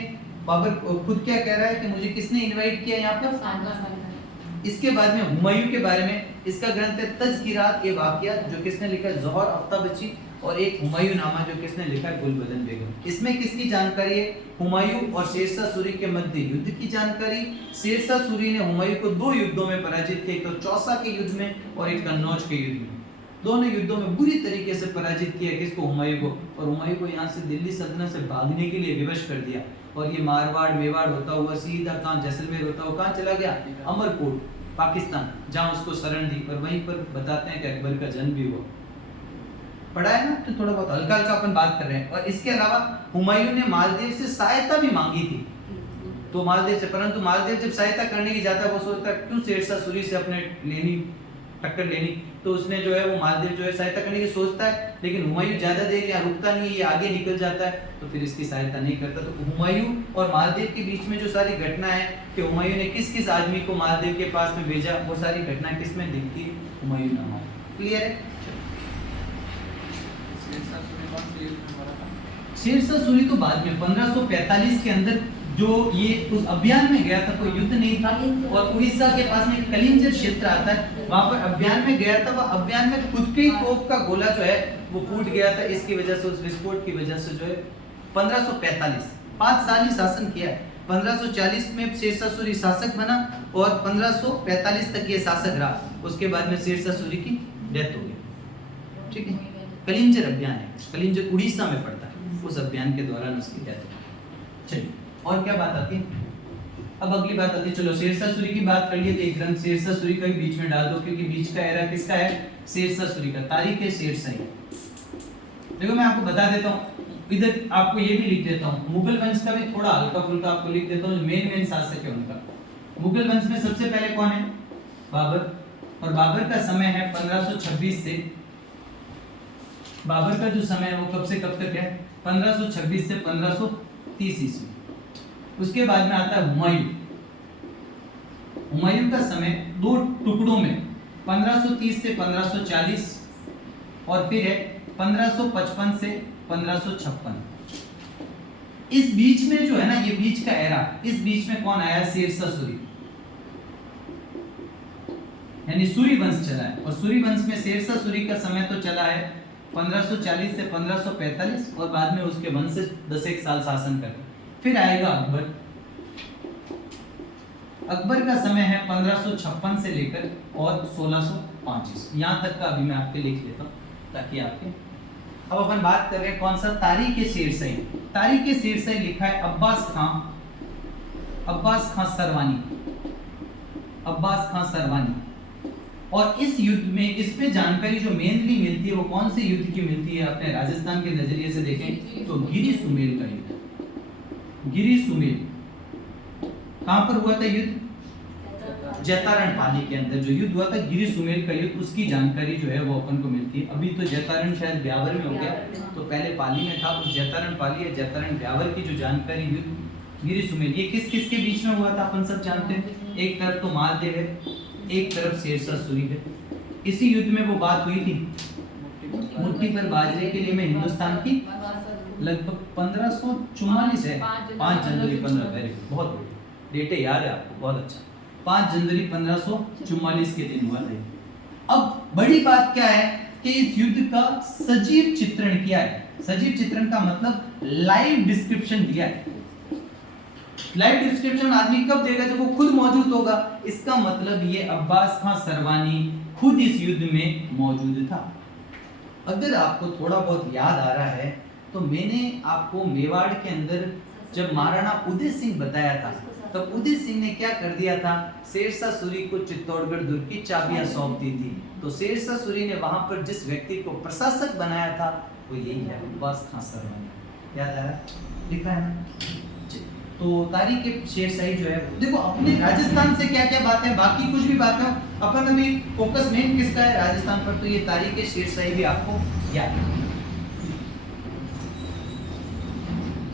बाबर खुद क्या कह रहा है कि मुझे किसने इनवाइट किया यहाँ पर? इसके बाद में हुमायूं के बारे में इसका ग्रंथ है तज़किरात ए वाक़ियात, जो किसने लिखा है? ज़ोहर अफ्ताबची, और एक हुमायूं नामा जो किसने लिखा है? गुलबदन बेगम। इसमें किसकी जानकारी है? हुमायूं और शेरशाह सूरी के मध्य युद्ध की जानकारी। शेरशाह सूरी ने हुमायूं को 2 युद्धों में पराजित किया, एक तो चौसा के युद्ध में और एक कन्नौज के युद्ध में। दोनों युद्धों में बुरी तरीके से पराजित किया किसको? हुमायूं को। और हुमायूं को यहाँ से दिल्ली सल्तनत से भागने के लिए विवश कर दिया, और ये मारवाड़ मेवाड़ होता हुआ सीधा कहाँ? जैसलमेर होता हुआ कहाँ चला गया? अमरकोट पाकिस्तान, जहाँ उसको शरण दी, और वहीं पर बताते हैं कि अकबर का जन्म भी हुआ। पढ़ा है ना, तो थोड़ा बहुत हल्का हल्का अपन बात कर रहे हैं। और इसके अलावा हुमायूं ने मालदीव से सहायता भी मांगी थी, तो मालदीव से, परंतु मालदीव जब सहायता करने की जाता है वो सोचता है क्यों शेरशाह सूरी से अपने टक्कर लेनी, तो उसने जो है वो मालदीव जो है सहायता करने की सोचता है, लेकिन हुमायूं ज्यादा देर यहाँ रुकता नहीं है, ये आगे निकल जाता है, तो फिर इसकी सहायता नहीं करता। तो हुमायूं और मालदीव के बीच में जो सारी घटना है कि हुमायूं ने किस किस आदमी को मालदीव के पास में भेजा, वो सारी घटना किस में दिखती है? हुमायूं नामा। क्लियर है? शेरशाह सूरी तो बाद में 1545 के अंदर जो ये उस अभियान में गया था, कोई युद्ध नहीं था, और उड़ीसा के पास में कलिंजर क्षेत्र आता है, वहां पर अभियान में गया था। वह अभियान में खुद के तोप का गोला जो है वो फूट गया था, इसकी वजह से, उस विस्फोट की वजह से जो है 1545 5 साल ही शासन किया है। 1540 में शेरशाह सूरी शासक बना और 1545 तक ये शासक रहा। उसके बाद में शेरशाह सूरी की डेथ हो गई। ठीक है, कलिंजर अभियान है, कलिंजर उड़ीसा में पड़ता है, उस अभियान के दौरान उसकी डेथ हो गई। चलिए, और क्या बात आती है? अब अगली बात आती है, चलो शेरशाह सूरी की बात कर लिए, तो एक ग्रंथ शेरशाह सूरी का बीच में डाल दो, क्योंकि बीच का एरा किसका है? शेरशाह सूरी का। तारीख है शेरशाही। देखो मैं आपको बता देता हूँ, इधर आपको ये भी लिख देता हूँ, मुगल वंश का भी थोड़ा हल्का फुल्का आपको लिख देता हूँ, मेन शासक है उनका। मुगल वंश में सबसे पहले कौन है? बाबर। और बाबर का समय है 1526 से, बाबर का जो समय है वो कब से कब तक है? 1526 से 1530 ईस्वी। उसके बाद में आता है हुमायूं। हुमायूं का समय 2 टुकड़ों में 1530 से 1540, और फिर है 1555 से 1556। इस बीच में जो है ना, ये बीच का एरा, इस बीच में कौन आया? शेरशाह सूरी, यानी सूरी वंश चला है। और सूरी वंश में शेरशाह सूरी का समय तो चला है 1540 से 1545, और बाद में उसके वंश 10 साल शासन कर। फिर आएगा अकबर। अकबर का समय है 1556 से लेकर और 1625, यहाँ तक का अभी मैं आपके लिख लेता हूँ ताकि आपके। अब अपन बात कर रहे हैं कौन सा? तारीख-ए-शेरशाही। तारीख-ए-शेरशाही लिखा है अब्बास खां सरवानी, अब्बास खां सरवानी। और इस युद्ध में, इसमें जानकारी जो मेनली मिलती है वो कौन से युद्ध की मिलती है? अपने राजस्थान के नजरिए से देखें तो गिरी सुमेल का युद्ध। गिरी सुमेल कहां पर हुआ था युद्ध? जैतारण पाली के अंदर जो युद्ध हुआ था गिरी सुमेल का युद्ध, उसकी जानकारी जो है वो अपन को मिलती है। अभी तो जैतारण शायद ब्यावर में हो गया, तो पहले पाली में था। उस जैतारण पाली या जैतारण ब्यावर की जो जानकारी युद्ध गिरी सुमेल, ये किस किस के बीच में हुआ था अपन सब जानते हैं। एक तरफ तो मालदेव है, एक तरफ शेरशाह सूरी है। इसी युद्ध में वो बात हुई थी, मुट्ठी पर बाजरे के लिए मैं हिंदुस्तान की लगभग 1544 है, 5 जनवरी 15, वेरी बहुत बढ़िया डेटे याद है आपको, बहुत अच्छा। 5 जनवरी 1544 के दिन हुआ था। अब बड़ी बात क्या है कि इस युद्ध का सजीव चित्रण किया है। सजीव चित्रण का मतलब लाइव डिस्क्रिप्शन दिया है। लाइव डिस्क्रिप्शन आदमी कब देगा? जब वो खुद मौजूद होगा। इसका मतलब ये अब्बास खां सरवानी खुद इस युद्ध में मौजूद था। अगर आपको थोड़ा बहुत याद आ रहा है तो मैंने आपको मेवाड़ के अंदर जब महाराणा उदय सिंह बताया था, तब उदय सिंह ने क्या कर दिया था? शेरशाह सूरी को चित्तौड़गढ़ दुर्ग की चाबियां सौंप दी थी। तो शेरशाह सूरी ने वहां पर जिस व्यक्ति को प्रशासक बनाया था वो यही है, अब्बास खां सरवानी। याद आ रहा है? लिख रहा है ना? तो तारीख-ए-शेरशाही जो है, देखो अपने राजस्थान से क्या क्या बात है, बाकी कुछ भी बात है, अपन अभी फोकस मेन किसका है? राजस्थान पर। तो ये तारीख-ए-शेरशाही भी आपको याद है।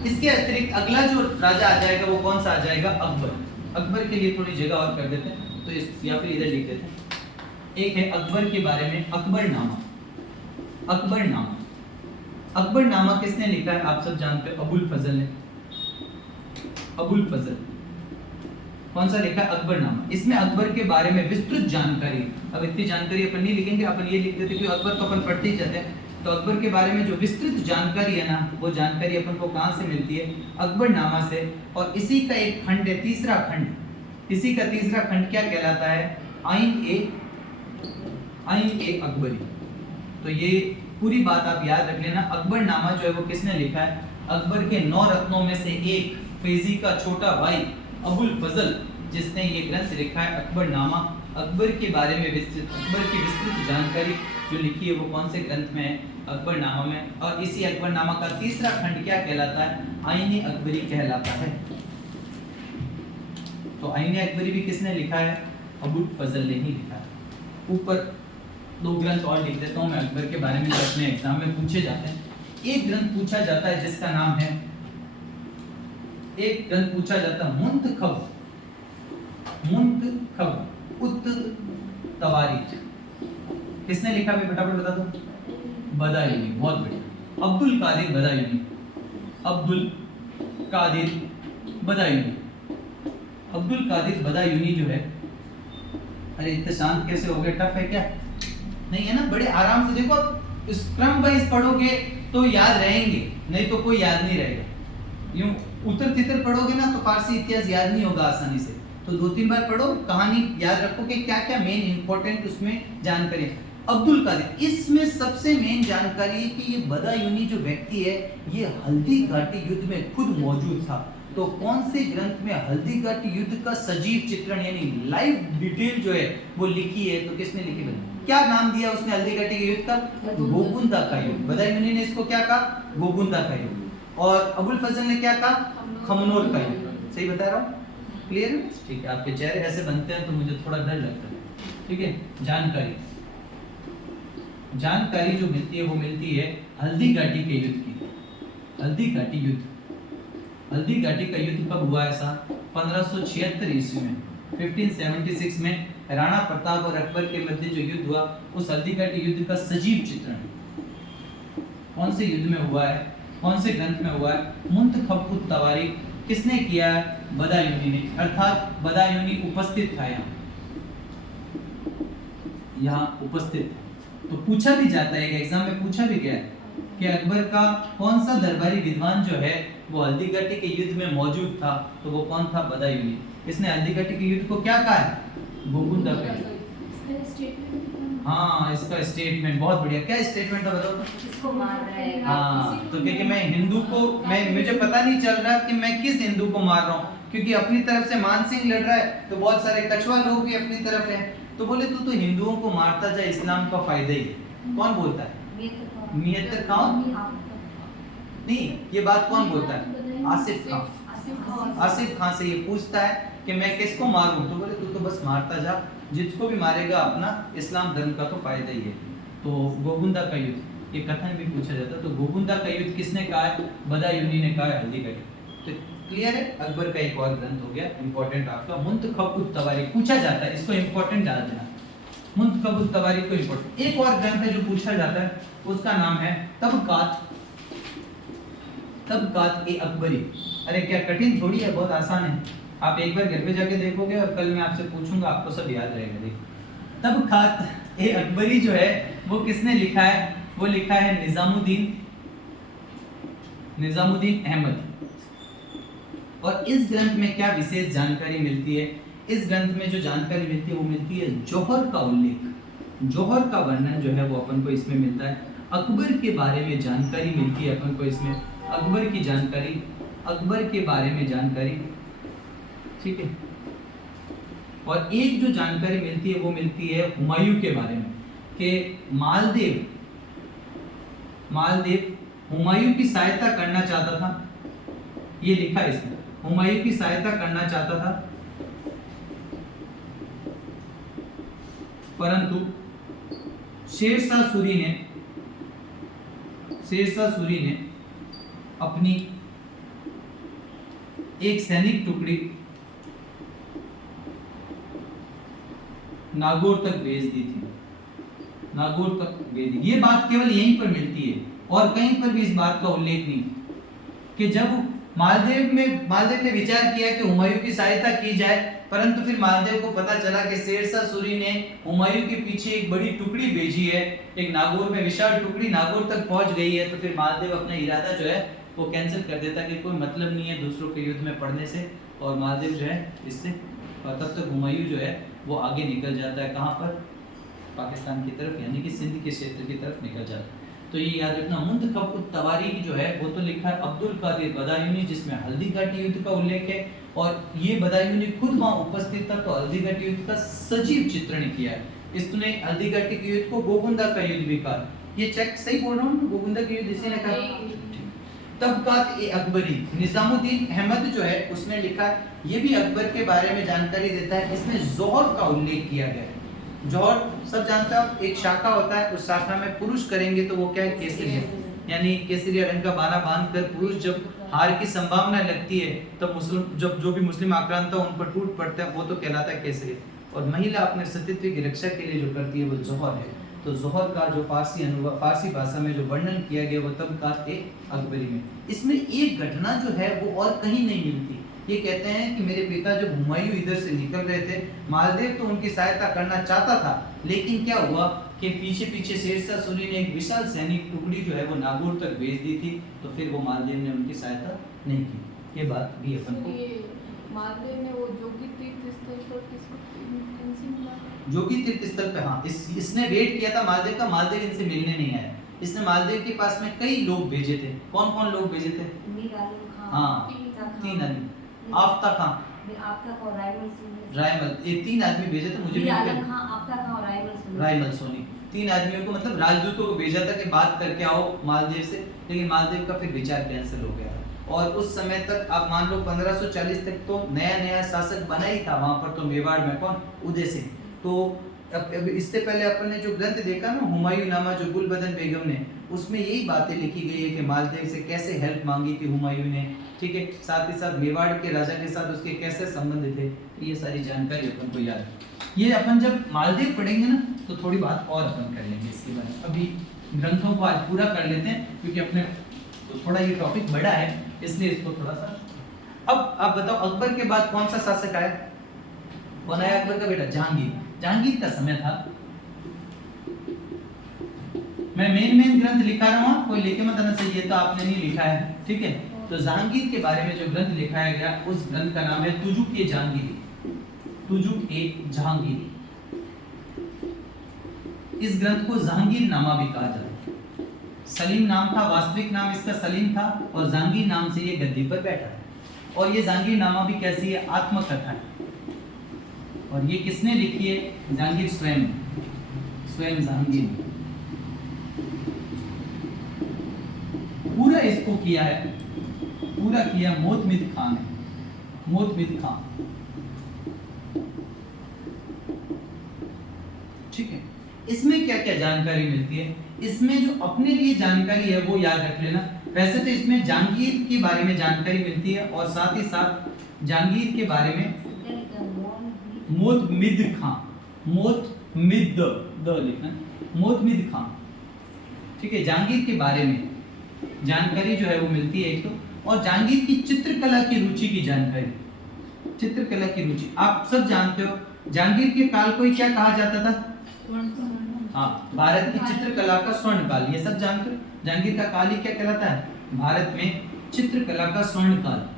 इसके अतिरिक्त अगला जो राजा आ जाएगा वो कौन सा आ जाएगा? अकबर। अकबर के लिए थोड़ी जगह और कर देते हैं, तो इस या फिर इधर लिख देते हैं। एक है अकबर के बारे में अकबरनामा। अकबरनामा, अकबरनामा किसने लिखा है? आप सब जानते हो, अबुल फजल ने। अबुल फजल कौन सा लिखा है? अकबरनामा। इसमें अकबर के बारे में विस्तृत जानकारी, अब इतनी जानकारी अपन नहीं लिखेंगे, अपन ये लिख देते क्योंकि अकबर तो अपन पढ़ते ही जाते हैं। तो अकबर के बारे में जो विस्तृत जानकारी है ना, वो जानकारी अपन को कहाँ से मिलती है? अकबरनामा से। और इसी का एक खंड है, तीसरा खंड। इसी का तीसरा खंड क्या कहलाता है? आइन ए अकबरी। तो ये पूरी बात आप याद रख लेना। अकबरनामा जो है वो किसने लिखा है? अकबर के 9 रत्नों में से एक फैजी का छोटा भाई अबुल फजल, जिसने ये ग्रंथ लिखा है अकबरनामा। अकबर के बारे में अकबर की विस्तृत जानकारी जो लिखी है वो कौन से ग्रंथ में है? अकबरनामा में। और इसी अकबरनामा का तीसरा खंड क्या कहलाता है? आईने अकबरी कहलाता है। तो आईने अकबरी भी किसने लिखा है? अबुल फजल ने ही लिखा है। ऊपर 2 ग्रंथ और लिख देता हूं मैं अकबर के बारे में, जो अपने एग्जाम में पूछे जाते हैं। एक ग्रंथ पूछा जाता है जिसका नाम है, एक ग्रंथ पूछा जाता है मुंतखब उत तवारीख। किसने लिखा है? फटाफट बता दो। बदायूनी। बहुत बढ़िया, अब्दुल कादिर बदायूनी। अब्दुल कादिर बदायूनी। अब्दुल कादिर बदायूनी जो है, अरे इतने शांत कैसे हो गए? टफ है क्या? नहीं है ना? बड़े आराम से देखो, इस क्रम वाइज पढ़ोगे तो याद रहेंगे, नहीं तो कोई याद नहीं रहेगा। यूं उतर तितर पढ़ोगे ना तो फारसी इतिहास याद नहीं होगा आसानी से। तो 2-3 बार पढ़ो, कहानी याद रखो कि क्या क्या मेन इंपॉर्टेंट उसमें जानकारी है। अब्दुल कादिर, इसमें सबसे मेन जानकारी है कि ये बदायूनी जो व्यक्ति है, ये हल्दी घाटी युद्ध में खुद मौजूद था। तो कौन से ग्रंथ में हल्दी घाटी युद्ध का सजीव चित्रण यानी लाइव डिटेल जो है वो लिखी है? तो किसने लिखी है? क्या नाम दिया उसने हल्दी घाटी के युद्ध का? गोगुंदा का युद्ध। बदायूनी ने इसको क्या कहा? गोगुंदा का युद्ध। और अबुल फजल ने क्या कहा? खमनोर का युद्ध। सही बता रहा हूँ? क्लियर है? ठीक है। आपके चेहरे ऐसे बनते हैं तो मुझे थोड़ा डर लगता है। ठीक है। जानकारी जो मिलती है वो मिलती है हल्दी घाटी के युद्ध की। हल्दी घाटी युद्ध, हल्दी घाटी का युद्ध कब हुआ? ऐसा 1576 ईस्वी में, 1576 में राणा प्रताप और अकबर के मध्य जो युद्ध हुआ, उस हल्दी घाटी युद्ध का सजीव चित्रण कौन से युद्ध में हुआ है? कौन से ग्रंथ में हुआ है? मुंतखब उत तवारीख। किसने किया है? बदायूनी ने। अर्थात बदायूनी उपस्थित था, यहाँ उपस्थित। तो पूछा भी जाता है, एग्जाम में पूछा भी गया है कि अकबर का कौन सा दरबारी विद्वान जो है वो हल्दी घाटी के युद्ध में मौजूद था? तो वो कौन था? बदायूनी। इसने हल्दी घाटी के युद्ध को क्या कहा है? गोगुंदा का युद्ध। हाँ, इसका स्टेटमेंट बहुत बढ़िया। क्या स्टेटमेंट था बताओ? किसको मार रहा है? हाँ, तो क्योंकि मैं हिंदू को, मुझे पता नहीं चल रहा कि मैं किस हिंदू को मार रहा हूँ, क्योंकि अपनी तरफ से मान सिंह लड़ रहा है तो बहुत सारे कछुआ लोग भी अपनी तरफ हैं। तो बोले तू तो हिंदुओं को मारता जा, इस्लाम का फायदा ही है। कौन बोलता है? मियत्तर खान? नहीं, ये बात कौन बोलता है? आसिफ खान। आसिफ खान से ये पूछता है कि मैं किसको मारूं? तो बोले तू तो बस मारता जा, जिसको भी मारेगा अपना इस्लाम धर्म का तो फायदा ही है। तो गोगुंदा का युद्ध, ये कथन भी पूछा जाता है। तो गोगुंदा का युद्ध किसने कहा है? बदायूनी ने कहा है हल्दी का युद्ध। तो क्लियर है? अकबर का एक और ग्रंथ हो गया इंपॉर्टेंट आपका, मुंतखब उत तवारीख। पूछा जाता है, इसको इंपॉर्टेंट डाल देना, मुंतखब उत तवारीख को इंपॉर्टेंट। एक और ग्रंथ है जो पूछा जाता है, उसका नाम है तबकात ए अकबरी। अरे क्या कठिन थोड़ी है, बहुत आसान है। आप एक बार घर पे जाके देखोगे और कल मैं आपसे पूछूंगा, आपको सब याद रहेगा। देखो, तबकात ए अकबरी जो है वो किसने लिखा है? वो लिखा है निजामुद्दीन अहमद। और इस ग्रंथ में क्या विशेष जानकारी मिलती है? इस ग्रंथ में जो जानकारी मिलती है वो मिलती है जौहर का उल्लेख, जौहर का वर्णन जो है वो अपन को इसमें मिलता है। अकबर के बारे में जानकारी मिलती है अपन को इसमें, अकबर की जानकारी, अकबर के बारे में जानकारी। ठीक है। और एक जो जानकारी मिलती है वो मिलती है हुमायूं के बारे में, कि मालदेव हुमायूं की सहायता करना चाहता था। ये लिखा है इसमें, हुमायूं की सहायता करना चाहता था, परंतु शेरशाह सूरी ने अपनी एक सैनिक टुकड़ी नागौर तक भेज दी थी। नागौर तक भेज दी, ये बात केवल यहीं पर मिलती है और कहीं पर भी इस बात का उल्लेख नहीं कि जब मालदेव ने विचार किया कि हुमायूं की सहायता की जाए, परंतु फिर मालदेव को पता चला कि शेरशाह सूरी ने हुमायूं के पीछे एक बड़ी टुकड़ी भेजी है, एक नागौर में विशाल टुकड़ी नागौर तक पहुंच गई है, तो फिर मालदेव अपना इरादा जो है वो कैंसिल कर देता कि कोई मतलब नहीं है दूसरों के युद्ध में पड़ने से, और मालदेव जो है इससे, और तब तक हुमायूं जो है वो आगे निकल जाता है, कहाँ पर, पाकिस्तान की तरफ, यानी कि सिंध के क्षेत्र की तरफ निकल जाता है। तो ये याद रखना। मुंतखब तवारीख जो है वो तो लिखा है अब्दुल कादिर बदायूनी, जिसमें हल्दी घाटी युद्ध का उल्लेख है, और ये बदायूनी खुद वहां उपस्थित था, तो हल्दी घाटी युद्ध का सजीव चित्रण किया है। इसने हल्दी घाटी के युद्ध को गोगुंदा का युद्ध भी कहा। ये चेक सही बोल रहा हूँ, गोगुंदा के युद्ध इसी ने कहा। तबकात ए अकबरी, निजामुद्दीन अहमद जो है उसने लिखा, ये भी अकबर के बारे में जानकारी देता है। इसमें जोहर का उल्लेख किया गया है। जोहर सब जानते हो, एक शाखा होता है, उस शाखा में पुरुष करेंगे तो वो क्या है, केसरिया, यानी केसरिया रंग का बाना बांधकर पुरुष जब हार की संभावना लगती है तब मुस्लिम, जब जो भी मुस्लिम आक्रांता उन पर टूट पड़ते हैं, वो तो कहलाता है केसरिया। और महिला अपने सतीत्व की रक्षा के लिए जो करती है वो जोहर है। तो जोहर का जो फारसी भाषा में जो वर्णन किया गया वो तबकात ए अकबरी में। इसमें एक घटना जो है वो और कहीं नहीं मिलती। ये कहते हैं कि मेरे पिता जब हुमायूं इधर से निकल रहे थे, मालदेव तो उनकी सहायता करना चाहता था, लेकिन क्या हुआ कि पीछे पीछे शेरशाह सूरी ने एक विशाल सैनिक टुकड़ी जो है वो नागौर तक भेज दी थी, तो फिर वो मालदेव ने उनकी सहायता नहीं की। ये बात भी अपन को, मालदेव ने वो जोगी तीर्थ स्थल पर किसको कैंसिल किया? जोगी तीर्थ स्थल पे, हाँ, इसने वेट किया था मालदेव का, मालदेव इनसे मिलने नहीं आया। इसने मालदेव के पास में कई लोग भेजे थे। कौन कौन लोग भेजे थे? मीर आलम खान, हाँ, तीन आदमी, आफ्ता खां, आफ्ता खां और रायमल सोनी, रायमल, ये तीन आदमी भेजे थे। मुझे मीर आलम खां, आफ्ता खां और रायमल सोनी, तीन आदमियों को मतलब राजदूतों को भेजा था कि बात करके आओ मालदेव से, लेकिन मालदेव का फिर विचार कैंसिल हो गया। और उस समय तक आप मान लो 1540 तक तो नया नया शासक बना ही था वहां पर, तो मेवाड़ में कौन, उदय सिंह। तो अब इससे पहले अपन ने जो ग्रंथ देखा ना हुमायूं नामा, जो गुलबदन बेगम ने, उसमें यही बातें लिखी गई है कि मालदेव से कैसे हेल्प मांगी थी हुमायूं ने, ठीक है, साथ ही साथ मेवाड़ के राजा के साथ उसके कैसे संबंध थे, ये सारी जानकारी अपन को याद है। ये अपन जब मालदेव पढ़ेंगे ना तो थोड़ी बात और अपन कर लेंगे इसके बारे में। अभी ग्रंथों को आज पूरा कर लेते हैं, क्योंकि अपने तो थोड़ा ये टॉपिक बड़ा है, इसलिए इसको थोड़ा सा। अब आप बताओ अकबर के बाद कौन सा शासक आया? कौन आया अकबर का बेटा? जहांगीर। जहांगीर का समय था, मैं मेन ग्रंथ लिखा रहा हूँ, कोई लेके मत आना चाहिए, तो आपने नहीं लिखा है, ठीक है। तो जहांगीर के बारे में जो ग्रंथ लिखाया गया उस ग्रंथ का नाम है तुजुक ए जहांगीरी। तुजुक ए जहांगीरी, इस ग्रंथ को जहांगीर नामा भी कहा जाता है। सलीम नाम था, वास्तविक नाम इसका सलीम था, और जहांगीर नाम से ये गद्दी पर बैठा है। और ये जहांगीर नामा भी कैसी है? आत्मकथा है। और ये किसने लिखी है? जहांगीर स्वयं जहांगीर पूरा इसको किया है, पूरा किया मोतमिद खान है, मोतमिद खान, ठीक है। इसमें क्या क्या जानकारी मिलती है? इसमें जो अपने लिए जानकारी है वो याद रख लेना। वैसे तो इसमें जहांगीर के बारे में जानकारी मिलती है, और साथ ही साथ जहांगीर के बारे में मोतमिद खां, मोतमिद द लिखना, मोतमिद खां, ठीक है। जहांगीर के बारे में जानकारी जो है वो मिलती है एक तो, और जहांगीर की चित्रकला की रुचि की जानकारी। चित्रकला की रुचि आप सब जानते हो, जहांगीर के काल को ही क्या कहा जाता था? हाँ, भारत की चित्रकला का स्वर्ण काल, ये सब जानते हो। जहांगीर का काल ही क्या कहलाता है? भारत में चित्रकला का स्वर्ण काल,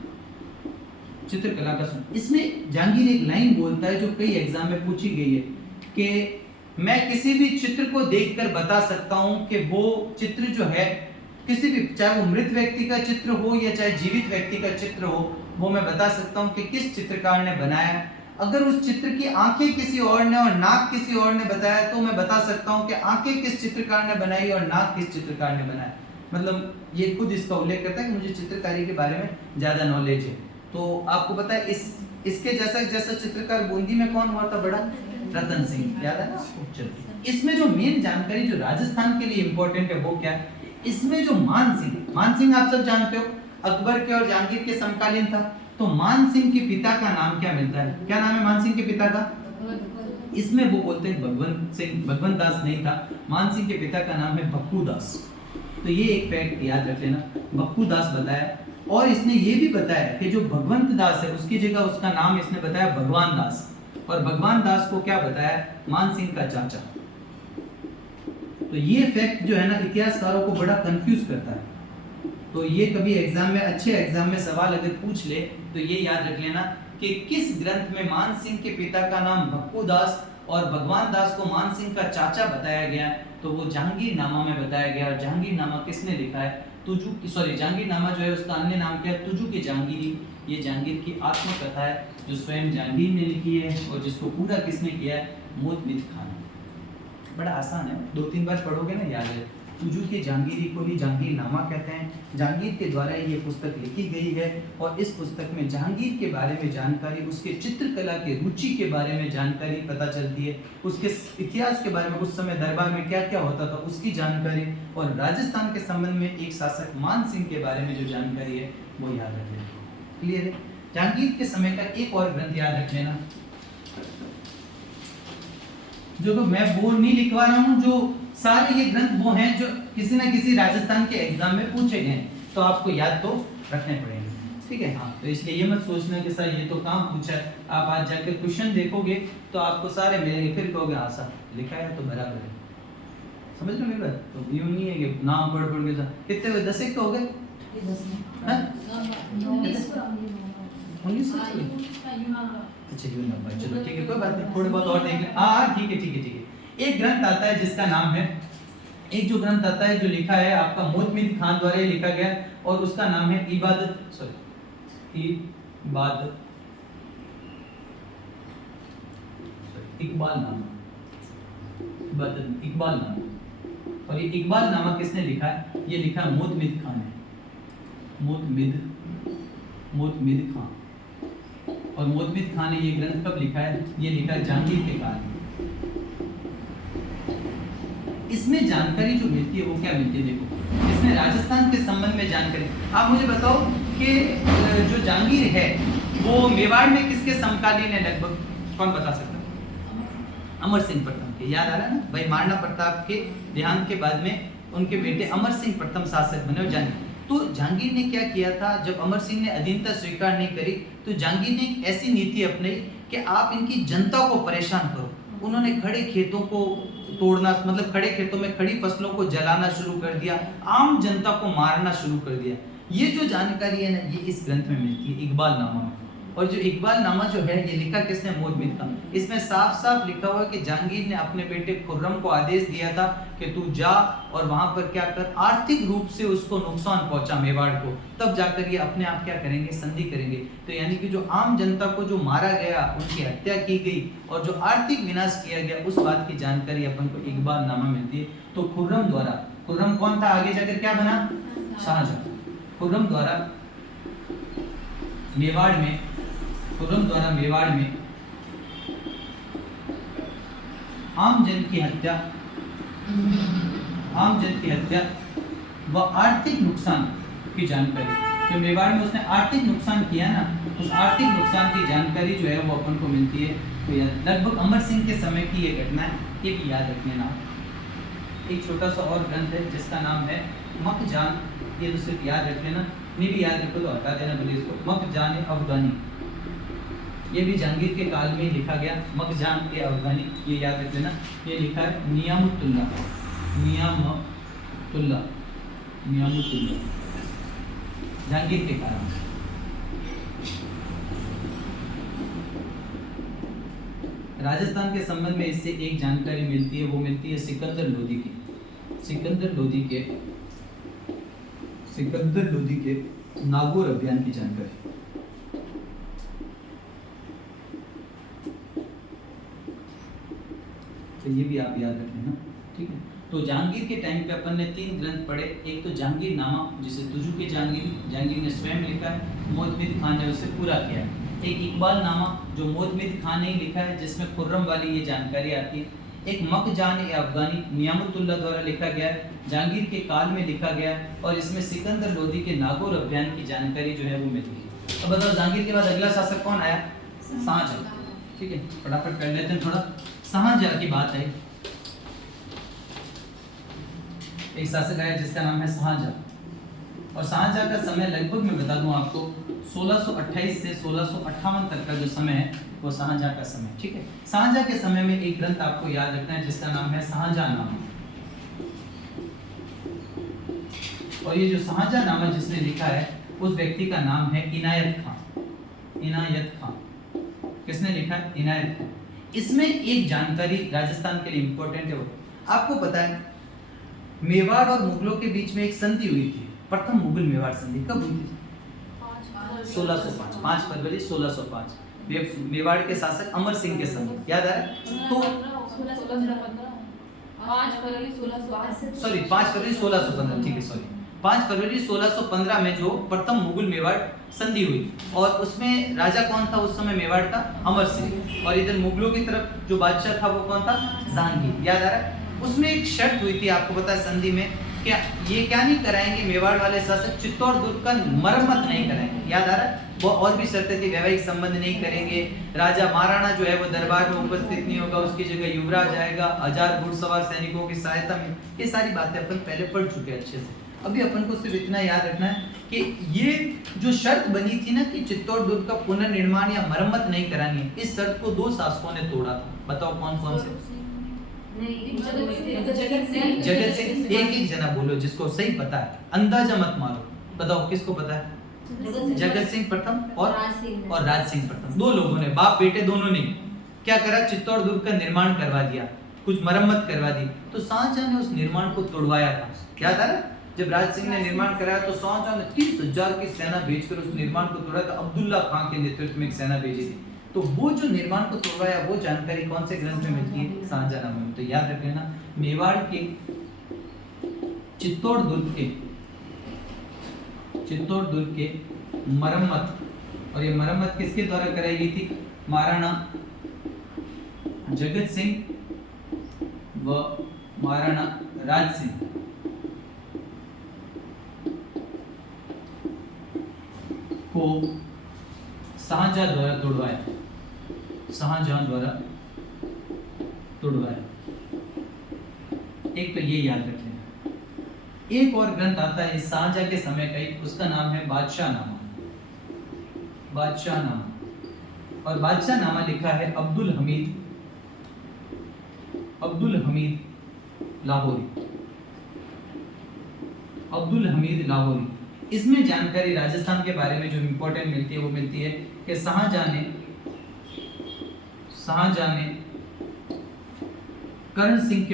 चित्रकला का स्वर्ण। इसमें जहांगीर एक लाइन बोलता है जो कई एग्जाम में पूछी गई है कि मैं किसी भी चित्र को देखकर बता सकता हूं कि वो चित्र जो है, किसी भी, चाहे वो मृत व्यक्ति का चित्र हो या चाहे जीवित व्यक्ति का चित्र हो, वो मैं बता सकता हूं कि किस चित्रकार ने बनाया। अगर उस चित्र की आंखें किसी और ने और नाक किसी और ने बताया, तो मैं बता सकता हूं कि आंखें किस चित्रकार ने बनाई और नाक किस चित्रकार ने बनाया। मतलब ये खुद इसका उल्लेख करता है कि मुझे चित्रकारी के बारे में ज्यादा नॉलेज है। तो आपको पता है इसके जैसा चित्रकार बूंदी में कौन हुआ था? बड़ा रतन सिंह, याद है ना? चलो, इसमें जो मेन जानकारी जो राजस्थान के लिए इंपॉर्टेंट है वो क्या है? इसमें जो मान सिंह आप सब जानते हो, अकबर के और जहांगीर के समकालीन था। तो मान सिंह के पिता का नाम क्या मिलता है? क्या नाम है मान सिंह के पिता का? इसमें वो बोलते हैं भगवंत सिंह, भगवंत दास नहीं था, मान सिंह के पिता का नाम है बप्पू दास। तो ये एक फैक्ट याद रख लेना, बप्पू दास बताया। और इसने ये भी बताया कि जो भगवंत दास है उसकी जगह उसका नाम इसने बताया भगवान दास, और भगवान दास को क्या बताया? मान सिंह का चाचा। तो ये फैक्ट जो है ना इतिहासकारों को बड़ा कंफ्यूज करता है। तो ये कभी एग्जाम में, अच्छे एग्जाम में सवाल अगर पूछ ले तो ये याद रख लेना कि किस ग्रंथ में मान सिंह के पिता का नाम बप्पू दास और भगवान दास को मान सिंह का चाचा बताया गया, तो वो जहांगीर नामा में बताया गया। और जहांगीर नामा किसने लिखा है? जहांगीर नामा जो है उसका अन्य नाम क्या है? तुजू की जहांगीरी। ये जहांगीर की आत्मकथा है जो स्वयं जहांगीर ने लिखी है और जिसको पूरा किसने किया है? मोतमिद खान। बड़ा आसान है, 2-3 बार पढ़ोगे ना याद है। तुजू के जहांगीरी को ही जहांगीर नामा कहते हैं। जहांगीर के द्वारा ये पुस्तक लिखी गई है और इस पुस्तक में जहांगीर के बारे में जानकारी, उसके चित्रकला के रुचि के बारे में जानकारी पता चलती है, उसके इतिहास के बारे में, उस समय दरबार में क्या क्या होता था उसकी जानकारी, और राजस्थान के संबंध में एक शासक मान सिंह के बारे में जो जानकारी है वो याद रख लेना। क्लियर है? जहांगीर के समय का एक और ग्रंथ याद रख लेना, जो तो मैं वो नहीं लिखवा रहा हूँ, जो सारे ये ग्रंथ वो हैं जो किसी ना किसी राजस्थान के एग्जाम में पूछे गए, तो आपको याद तो रखने पड़ेंगे। ठीक है, हाँ। तो इसलिए ये मत सोचना कि सर ये तो काम पूछा है, आप आज जाके क्वेश्चन देखोगे तो आपको सारे मिलेंगे, फिर कहोगे हाँ सर लिखा है तो बराबर है। समझ लो मेरी बात? तो यूं नहीं है कि नाम पढ़ पढ़ के सर कितने हुए? 10 हो गए? 19 अच्छा यूं नंबर, चलो ठीक है, कोई बात नहीं, थोड़े बहुत और देख लें। हाँ ठीक है ठीक है ठीक है। एक ग्रंथ आता है जिसका नाम है, एक जो ग्रंथ आता है जो लिखा है आपका मोतमिद खान द्वारा ही लिखा गया, और उसका नाम है इबादत इकबाल नामा। इकबाल नामा। और ये इकबाल नामा किसने लिखा है? ये लिखा है मोतमिद खान ने। मोतमिद खान। और मोतमिद खान ने ये ग्रंथ कब लिखा है? ये लिखा है जहांगीर के काल में। इसमें जानकारी जो मिलती है वो क्या मिलती है? देखो, इसमें राजस्थान के संबंध में जानकारी। आप मुझे बताओ कि जो जहांगीर है वो मेवाड़ में किसके समकालीन है लगभग? कौन बता सकता है? अमर सिंह प्रथम के। याद आ रहा है ना भाई? महाराणा प्रताप के देहांत के बाद में उनके बेटे अमर सिंह प्रथम शासक बने और जहांगीर। तो जहांगीर ने क्या किया था, जब अमर सिंह ने अधीनता स्वीकार नहीं करी तो जहांगीर ने एक ऐसी नीति अपनाई कि आप इनकी जनता को परेशान करो। उन्होंने खड़े खेतों को तोड़ना, मतलब खड़े खेतों में खड़ी फसलों को जलाना शुरू कर दिया, आम जनता को मारना शुरू कर दिया। ये जो जानकारी है ना ये इस ग्रंथ में मिलती है, इकबाल नामा में। और जो इकबाल नामा जो है ये लिखा किसने? मोतमिद खान। इसमें साफ साफ लिखा हुआ है कि जहांगीर ने अपने बेटे खुर्रम को आदेश दिया था कि तू जा और वहां पर क्या कर, आर्थिक रूप से उसको नुकसान पहुंचा मेवाड़ को, तब जाकर ये अपने आप क्या करेंगे? संधि करेंगे। तो यानी कि जो आम जनता को जो मारा गया, उनकी हत्या की गई और जो आर्थिक विनाश किया गया, उस बात की जानकारी अपन को इकबाल नामा मिलती है। तो खुर्रम द्वारा, खुर्रम कौन था? आगे जाकर क्या बना? शाहजहां। खुर्रम द्वारा मेवाड़ में आम जन की हत्या व आर्थिक नुकसान की जानकारी, तो मेवाड़ में उसने आर्थिक नुकसान किया ना, उस आर्थिक नुकसान की जानकारी जो है वो अपन को मिलती है। तो लगभग अमर सिंह के समय की ये घटना है, ये भी याद रखने ना। एक छोटा सा और ग्रंथ है जिसका नाम है मखजान, ये तो सिर्फ याद रख लेना, नहीं भी याद रखो तो हटा देना भले इसको। मखजान अफगानी, ये भी जहांगीर के काल में लिखा गया। मखजान ए अफगानी, ये याद रख लेना। ये लिखा है नियामुतुल्लाह जहांगीर के काल में। राजस्थान के संबंध में इससे एक जानकारी मिलती है, वो मिलती है सिकंदर लोधी के नागौर अभियान की जानकारी। तो ये भी आप याद रख लेना, ठीक है। तो जहांगीर के टाइम पे अपन ने 3 ग्रंथ पढ़े। एक तो जहांगीर नामा जिसे तुजू के जहांगीर ने स्वयं लिखा है, मोतमिद खान ने उसे पूरा किया। एक इकबाल नामा जो मोतमिद खान ने लिखा है जिसमें खुर्रम वाली ये जानकारी आती है। एक मखजान ए अफगानी नियामुतुल्लाह द्वारा लिखा गया है, जहांगीर के काल में लिखा गया है और इसमें सिकंदर लोधी के नागौर अभियान की जानकारी जो है वो मिलती है। अब बताओ जहांगीर के बाद अगला शासक कौन आया? शाहजहां। ठीक है, फटाफट कर लेते हैं थोड़ा। शाहजहां की बात है, एक शासक आया जिसका नाम है शाहजहां, और शाहजहां का समय लगभग मैं बता दूं आपको 1628 से 1658 तक का जो समय है वो शाहजहां का समय। ठीक है, शाहजहां के समय में एक ग्रंथ आपको याद रखना है जिसका नाम है शाहजहांनामा। और ये जो शाहजहांनामा जिसने लिखा है उस व्यक्ति का नाम है इनायत खान। इनायत खान किसने लिखा है? इनायत खान। इसमें एक जानकारी राजस्थान के लिए इंपॉर्टेंट है, वो आपको पता है मेवाड़ और मुगलों के बीच में एक संधि हुई थी, प्रथम मुगल मेवाड़ संधि कब हुई थी? 1605, 5 फरवरी 1605। मेवाड़ के शासक अमर सिंह के समय, याद आ रहा है? तो 5 फरवरी 1615, ठीक है सॉरी, 5 फरवरी 1615 में जो प्रथम मुगल मेवाड़ संधि हुई, और उसमें राजा कौन था उस समय मेवाड़ का? अमर सिंह। और इधर मुगलों की तरफ जो बादशाह था वो कौन था? जहांगीर। याद आ रहा है? उसमें एक शर्त हुई थी, आपको पता है संधि में क्या ये क्या नहीं कराएंगे मेवाड़ वाले शासक? चित्तौड़ दुर्ग का मरम्मत नहीं कराएंगे। याद आ रहा है? वो और भी शर्तें थी, वैवाहिक संबंध नहीं करेंगे, राजा महाराणा जो है वो दरबार में उपस्थित नहीं होगा, उसकी जगह युवराज आएगा, 1000 घुड़सवार सैनिकों की सहायता में। ये सारी बातें अपन पहले पढ़ चुके हैं अच्छे से। अभी अपन को सिर्फ इतना याद रखना है कि ये जो शर्त बनी थी ना कि चित्तौड़ दुर्ग का पुनर्निर्माण या मरम्मत नहीं करानी है, इस शर्त को 2 शासकों ने तोड़ा था। बताओ कौन कौन से? जगत सिंह। एक जना बोलो जिसको सही पता है, अंदाजा मत मारो, बताओ किसको पता है? जगत सिंह प्रथम और राज सिंह प्रथम। 2 लोगों ने, बाप बेटे दोनों ने क्या करा? चित्तौड़ दुर्ग का निर्माण करवा दिया, कुछ मरम्मत करवा दी। तो शाहजहां ने उस निर्माण को तोड़वाया था। याद आ रहा है? जब राज सिंह ने निर्माण कराया तो शाहजहां ने 30,000 की सेना भेजकर उस निर्माण को तोड़ा था। अब्दुल्ला खान के नेतृत्व में एक सेना भेजी थी। तो वो जो निर्माण को तोड़वाया वो जानकारी कौन से ग्रंथ में मिलती है? शाहजहांनामा में। तो याद रख लेना, मेवाड़ के चित्तौड़ दुर्ग के मरम्मत, और ये मरम्मत किसके द्वारा कराई गई थी? महाराणा जगत सिंह व महाराणा राज सिंह को शाहजहां द्वारा तोड़वाया। शाहजहां द्वारा तोड़वाया। एक तो ये याद रख लेना। एक और ग्रंथ आता है शाहजहां के समय का ही, उसका नाम है बादशाहनामा। बादशाहनामा, और बादशाहनामा लिखा है अब्दुल हमीद लाहौरी। अब्दुल हमीद लाहौरी। इसमें जानकारी राजस्थान के बारे में जो इंपॉर्टेंट मिलती है वो मिलती है कि शाहजहां ने कर्ण सिंह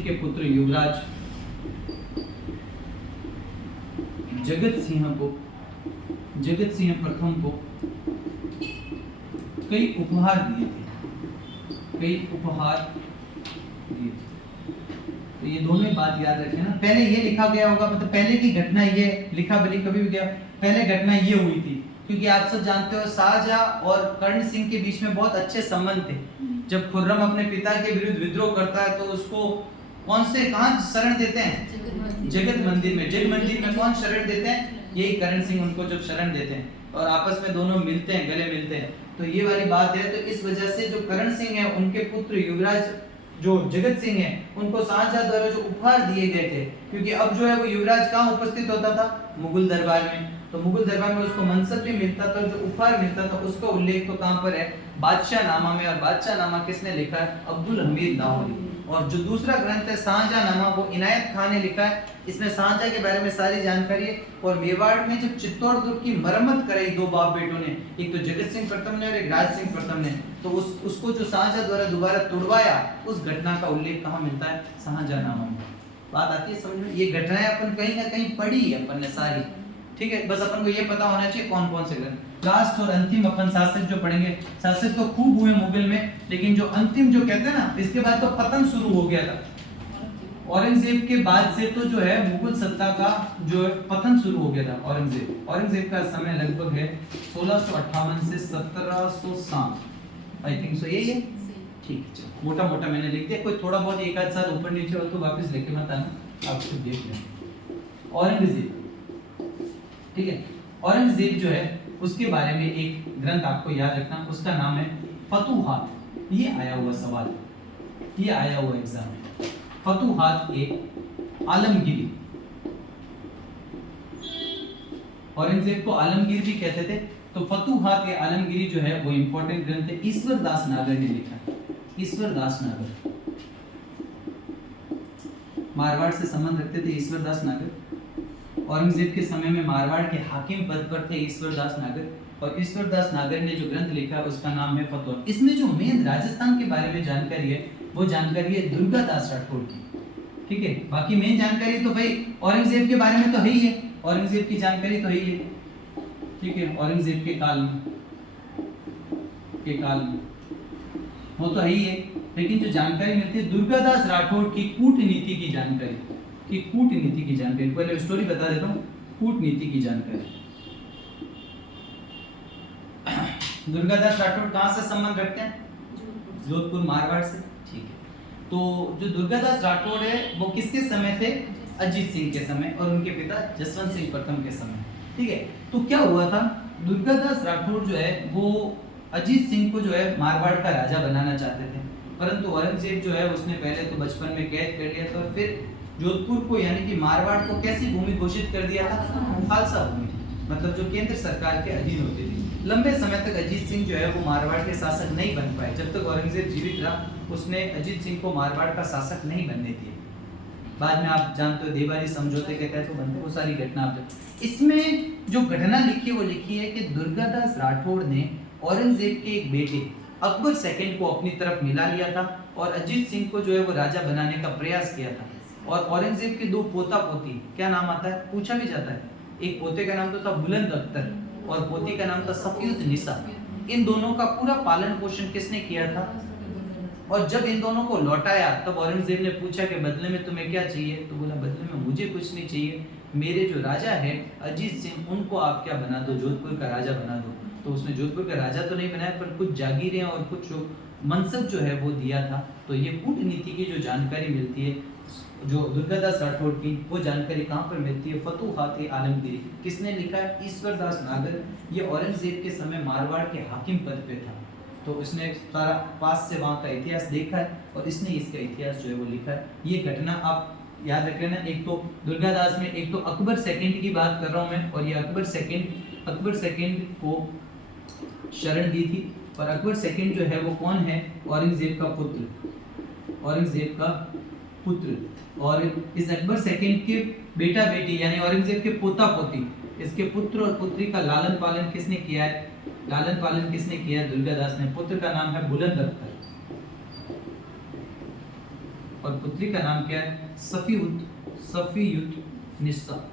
के पुत्र युवराज जगत सिंह प्रथम को कई उपहार दिए थे। तो ये दोनों बात याद रखें ना। पहले ये लिखा गया होगा, मतलब पहले की घटना ये लिखा भली कभी भी गया, पहले घटना ये हुई थी, क्योंकि आप सब जानते हो शाहजहां और कर्ण सिंह के बीच में बहुत अच्छे संबंध थे। जब खुर्रम अपने पिता के विरुद्ध विद्रोह करता है तो उसको कहाँ शरण देते हैं? जगत मंदिर में कौन शरण देते हैं? यही कर्ण सिंह उनको जब शरण देते हैं और आपस में दोनों मिलते हैं, गले मिलते हैं। तो ये वाली बात है। तो इस वजह से जो कर्ण सिंह है उनके पुत्र युवराज जो जगत सिंह है उनको शाहजहां द्वारा जो उपहार दिए गए थे, क्योंकि अब जो है वो युवराज कहाँ उपस्थित होता था? मुगल दरबार में। तो मुगल दरबार में उसको मनसब भी मिलता था, जो उपहार मिलता था उसका उल्लेख तो कहाँ पर है? बादशाहनामा में। और बादशाहनामा किसने लिखा है? अब्दुल हमीद लाहौरी। और जो दूसरा ग्रंथ है शाहजहांनामा वो इनायत खान ने लिखा है। इसमें शाहजहां के बारे में सारी जानकारी है। और मेवाड़ में जब चित्तौड़ दुर्ग की मरम्मत कराई 2 बाप बेटों ने, एक तो जगत सिंह प्रथम ने और एक राज सिंह प्रथम ने, तो उसको जो शाहजहां द्वारा दोबारा तोड़वाया उस घटना का उल्लेख कहाँ मिलता है? शाहजहांनामा में। बात आती है समझ में? ये घटनाएं अपन कहीं ना कहीं पढ़ी है अपन ने सारी, ठीक है। बस अपन को ये पता होना चाहिए कौन कौन से ग्रंथ। लास्ट और अंतिम अपन शासक जो पढ़ेंगे, शासक तो खूब हुए मुगल में, लेकिन जो अंतिम जो कहते हैं ना, इसके बाद तो पतन शुरू हो गया था। औरंगजेब के बाद से तो जो है मुगल सत्ता का जो पतन शुरू हो गया था। औरंगजेब का समय लगभग है 1658 से 1707, आई थिंक सो यही है। ठीक है, मोटा मोटा मैंने लिख दिया, कोई थोड़ा बहुत एक आध साल ऊपर नीचे हो तो वापस लेके मत आना, आप खुद देख लें। औरंगजेब ठीक है। औरंगजेब जो है उसके बारे में एक ग्रंथ आपको याद रखना, उसका नाम है फतूहात। ये आया हुआ सवाल, ये आया हुआ एग्जाम में। फतूहात ए आलमगीरी, औरंगजेब को आलमगीर भी कहते थे। तो फतूहात ए आलमगीरी जो है वो इंपॉर्टेंट ग्रंथ है, ईश्वर दास नागर ने लिखा है। ईश्वर दास नागर मारवाड़ से संबंध रखते थे ईश्वर दास नागर। औरंगजेब के समय में मारवाड़ के हाकिम पद पर थे ईश्वर दास नागर, और ईश्वर दास नागर ने जो ग्रंथ लिखा है उसका नाम है फतूहात। इसमें जो मेन राजस्थान के बारे में जानकारी है वो जानकारी है दुर्गादास राठौड़ की, ठीक है। बाकी मेन जानकारी तो भाई औरंगजेब के बारे में तो है ही है, औरंगजेब की जानकारी तो है ही है, ठीक है। औरंगजेब के काल में वो तो है ही है, लेकिन जो जानकारी मिलती है दुर्गादास राठौड़ की कूटनीति की जानकारी, पहले स्टोरी बता देता हूँ, कूटनीति की जानकारी। दुर्गादास राठौड़ कहाँ से संबंध रखते हैं? जोधपुर मारवाड़ से, ठीक है। तो जो दुर्गादास राठौड़ है वो किसके समय थे? अजीत सिंह के समय, और उनके पिता जसवंत सिंह प्रथम के समय, ठीक है। तो क्या हुआ था, दुर्गादास राठौड़ जो है वो अजीत सिंह को जो है मारवाड़ का राजा बनाना चाहते थे, परंतु औरंगजेब जो है उसने पहले तो बचपन में कैद कर लिया था, फिर जोधपुर को यानी कि मारवाड़ को कैसी भूमि घोषित कर दिया था? खालसा भूमि, मतलब जो केंद्र सरकार के अधीन होती थी। लंबे समय तक अजीत सिंह जो है वो मारवाड़ के शासक नहीं बन पाए। जब तक औरंगजेब जीवित रहा उसने अजीत सिंह को मारवाड़ का शासक नहीं बनने दिया। बाद में आप जानते हो देवारी समझौते के तहत तो बनते, वो सारी घटना आप इसमें जो घटना लिखी है वो लिखी है कि दुर्गादास राठौड़ ने औरंगजेब के एक बेटे अकबर सेकंड को अपनी तरफ मिला लिया था और अजीत सिंह को जो है वो राजा बनाने का प्रयास किया था। और औरंगजेब के दो पोता पोती, क्या नाम आता है पूछा भी जाता है, एक पोते का नाम तो था बुलंद अख्तर और पोती का नाम था सफीउत निसा। इन दोनों का पूरा पालन पोषण किसने किया था? और जब इन दोनों को लौटाया तब औरंगजेब ने पूछा कि बदले में तुम्हें क्या चाहिए? तो बोला बदले में मुझे कुछ नहीं चाहिए, मेरे जो राजा है अजीत सिंह उनको आप क्या बना दो, जोधपुर का राजा बना दो। तो उसने जोधपुर का राजा तो नहीं बनाया पर कुछ जागीरें और कुछ मनसब जो है वो दिया था। तो ये कूटनीति की जो जानकारी मिलती है जो दुर्गादास राठौड़ की, वो जानकारी कहाँ पर मिलती है? फतूहात आलमगीरी। किसने लिखा है? ईश्वर दास नागर। ये औरंगजेब के समय मारवाड़ के हाकिम पद पे था, तो उसने सारा पास से वहाँ का इतिहास देखा है और इसने इसका इतिहास जो है वो लिखा है। ये घटना आप याद रख लेना, एक तो दुर्गादास में, एक तो अकबर सेकंड की बात कर रहा हूँ मैं, और ये अकबर सेकंड को शरण दी थी। और अकबर सेकंड जो है वो कौन है? औरंगजेब का पुत्र। और इस अकबर सेकंड के बेटा बेटी यानी औरंगजेब के पोता पोती, इसके पुत्र और पुत्री का लालन पालन किसने किया है? दुर्गादास ने। पुत्र का नाम है बुलंद अख्तर और पुत्री का नाम क्या है? सफीयुत निसा।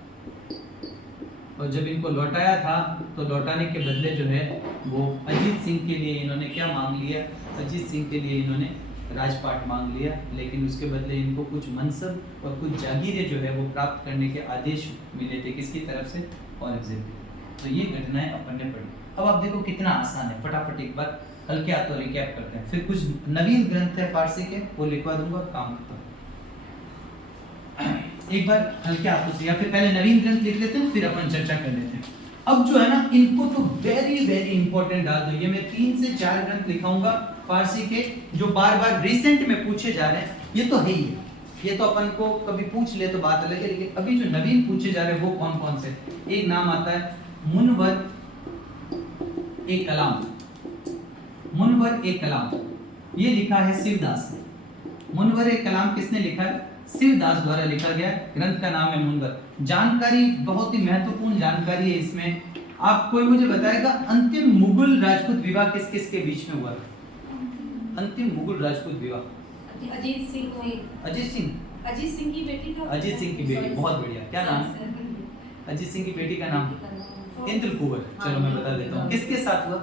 और जब इनको लौटाया था तो लौटाने के बदले जो है वो अजीत सिंह के लिए इन्होंने क्या मांग लिया? अजीत सिंह के लिए इन्होंने राजपाट मांग लिया, लेकिन उसके बदले इनको कुछ मनसब और कुछ जागीरें जो है वो प्राप्त करने के आदेश मिले थे। किसकी तरफ से? औरंगजेब की। तो ये घटनाएं अपन ने पढ़ी। अब आप देखो कितना आसान है, फटाफट एक बार हल्के हाथों रिकैप करते हैं, फिर कुछ नवीन ग्रंथ है फारसी के वो लिखवा दूंगा, काम खत्म। एक बार हल्के हाथों से, या फिर पहले नवीन ग्रंथ लिख लेते हैं फिर अपन चर्चा कर लेते हैं। अब जो है ना इनको तो वेरी वेरी इंपॉर्टेंट डाल दो। ये मैं 3 से 4 ग्रंथ लिखाऊंगा फारसी के जो बार बार रिसेंट में पूछे जा रहे हैं। ये तो है ही है, ये तो अपन को कभी पूछ ले तो बात अलग है, लेकिन अभी जो नवीन पूछे जा रहे हैं वो कौन कौन से? एक नाम आता है मुनवर ए कलाम। ये लिखा है शिवदास ने। मुनवर ए कलाम किसने लिखा है? शिवदास द्वारा लिखा गया। ग्रंथ का नाम है मुनवर। जानकारी बहुत ही महत्वपूर्ण जानकारी है इसमें। आप कोई मुझे बताएगा अंतिम मुगल राजपूत विवाह किस किस के बीच में हुआ? अंतिम मुगल राजपूत विवाह अजीत सिंह की बेटी का। अजीत सिंह की बेटी, बहुत बढ़िया। क्या नाम? अजीत सिंह की बेटी का नाम इंद्र कुंवर। चलो मैं बता देता हूँ किसके साथ हुआ।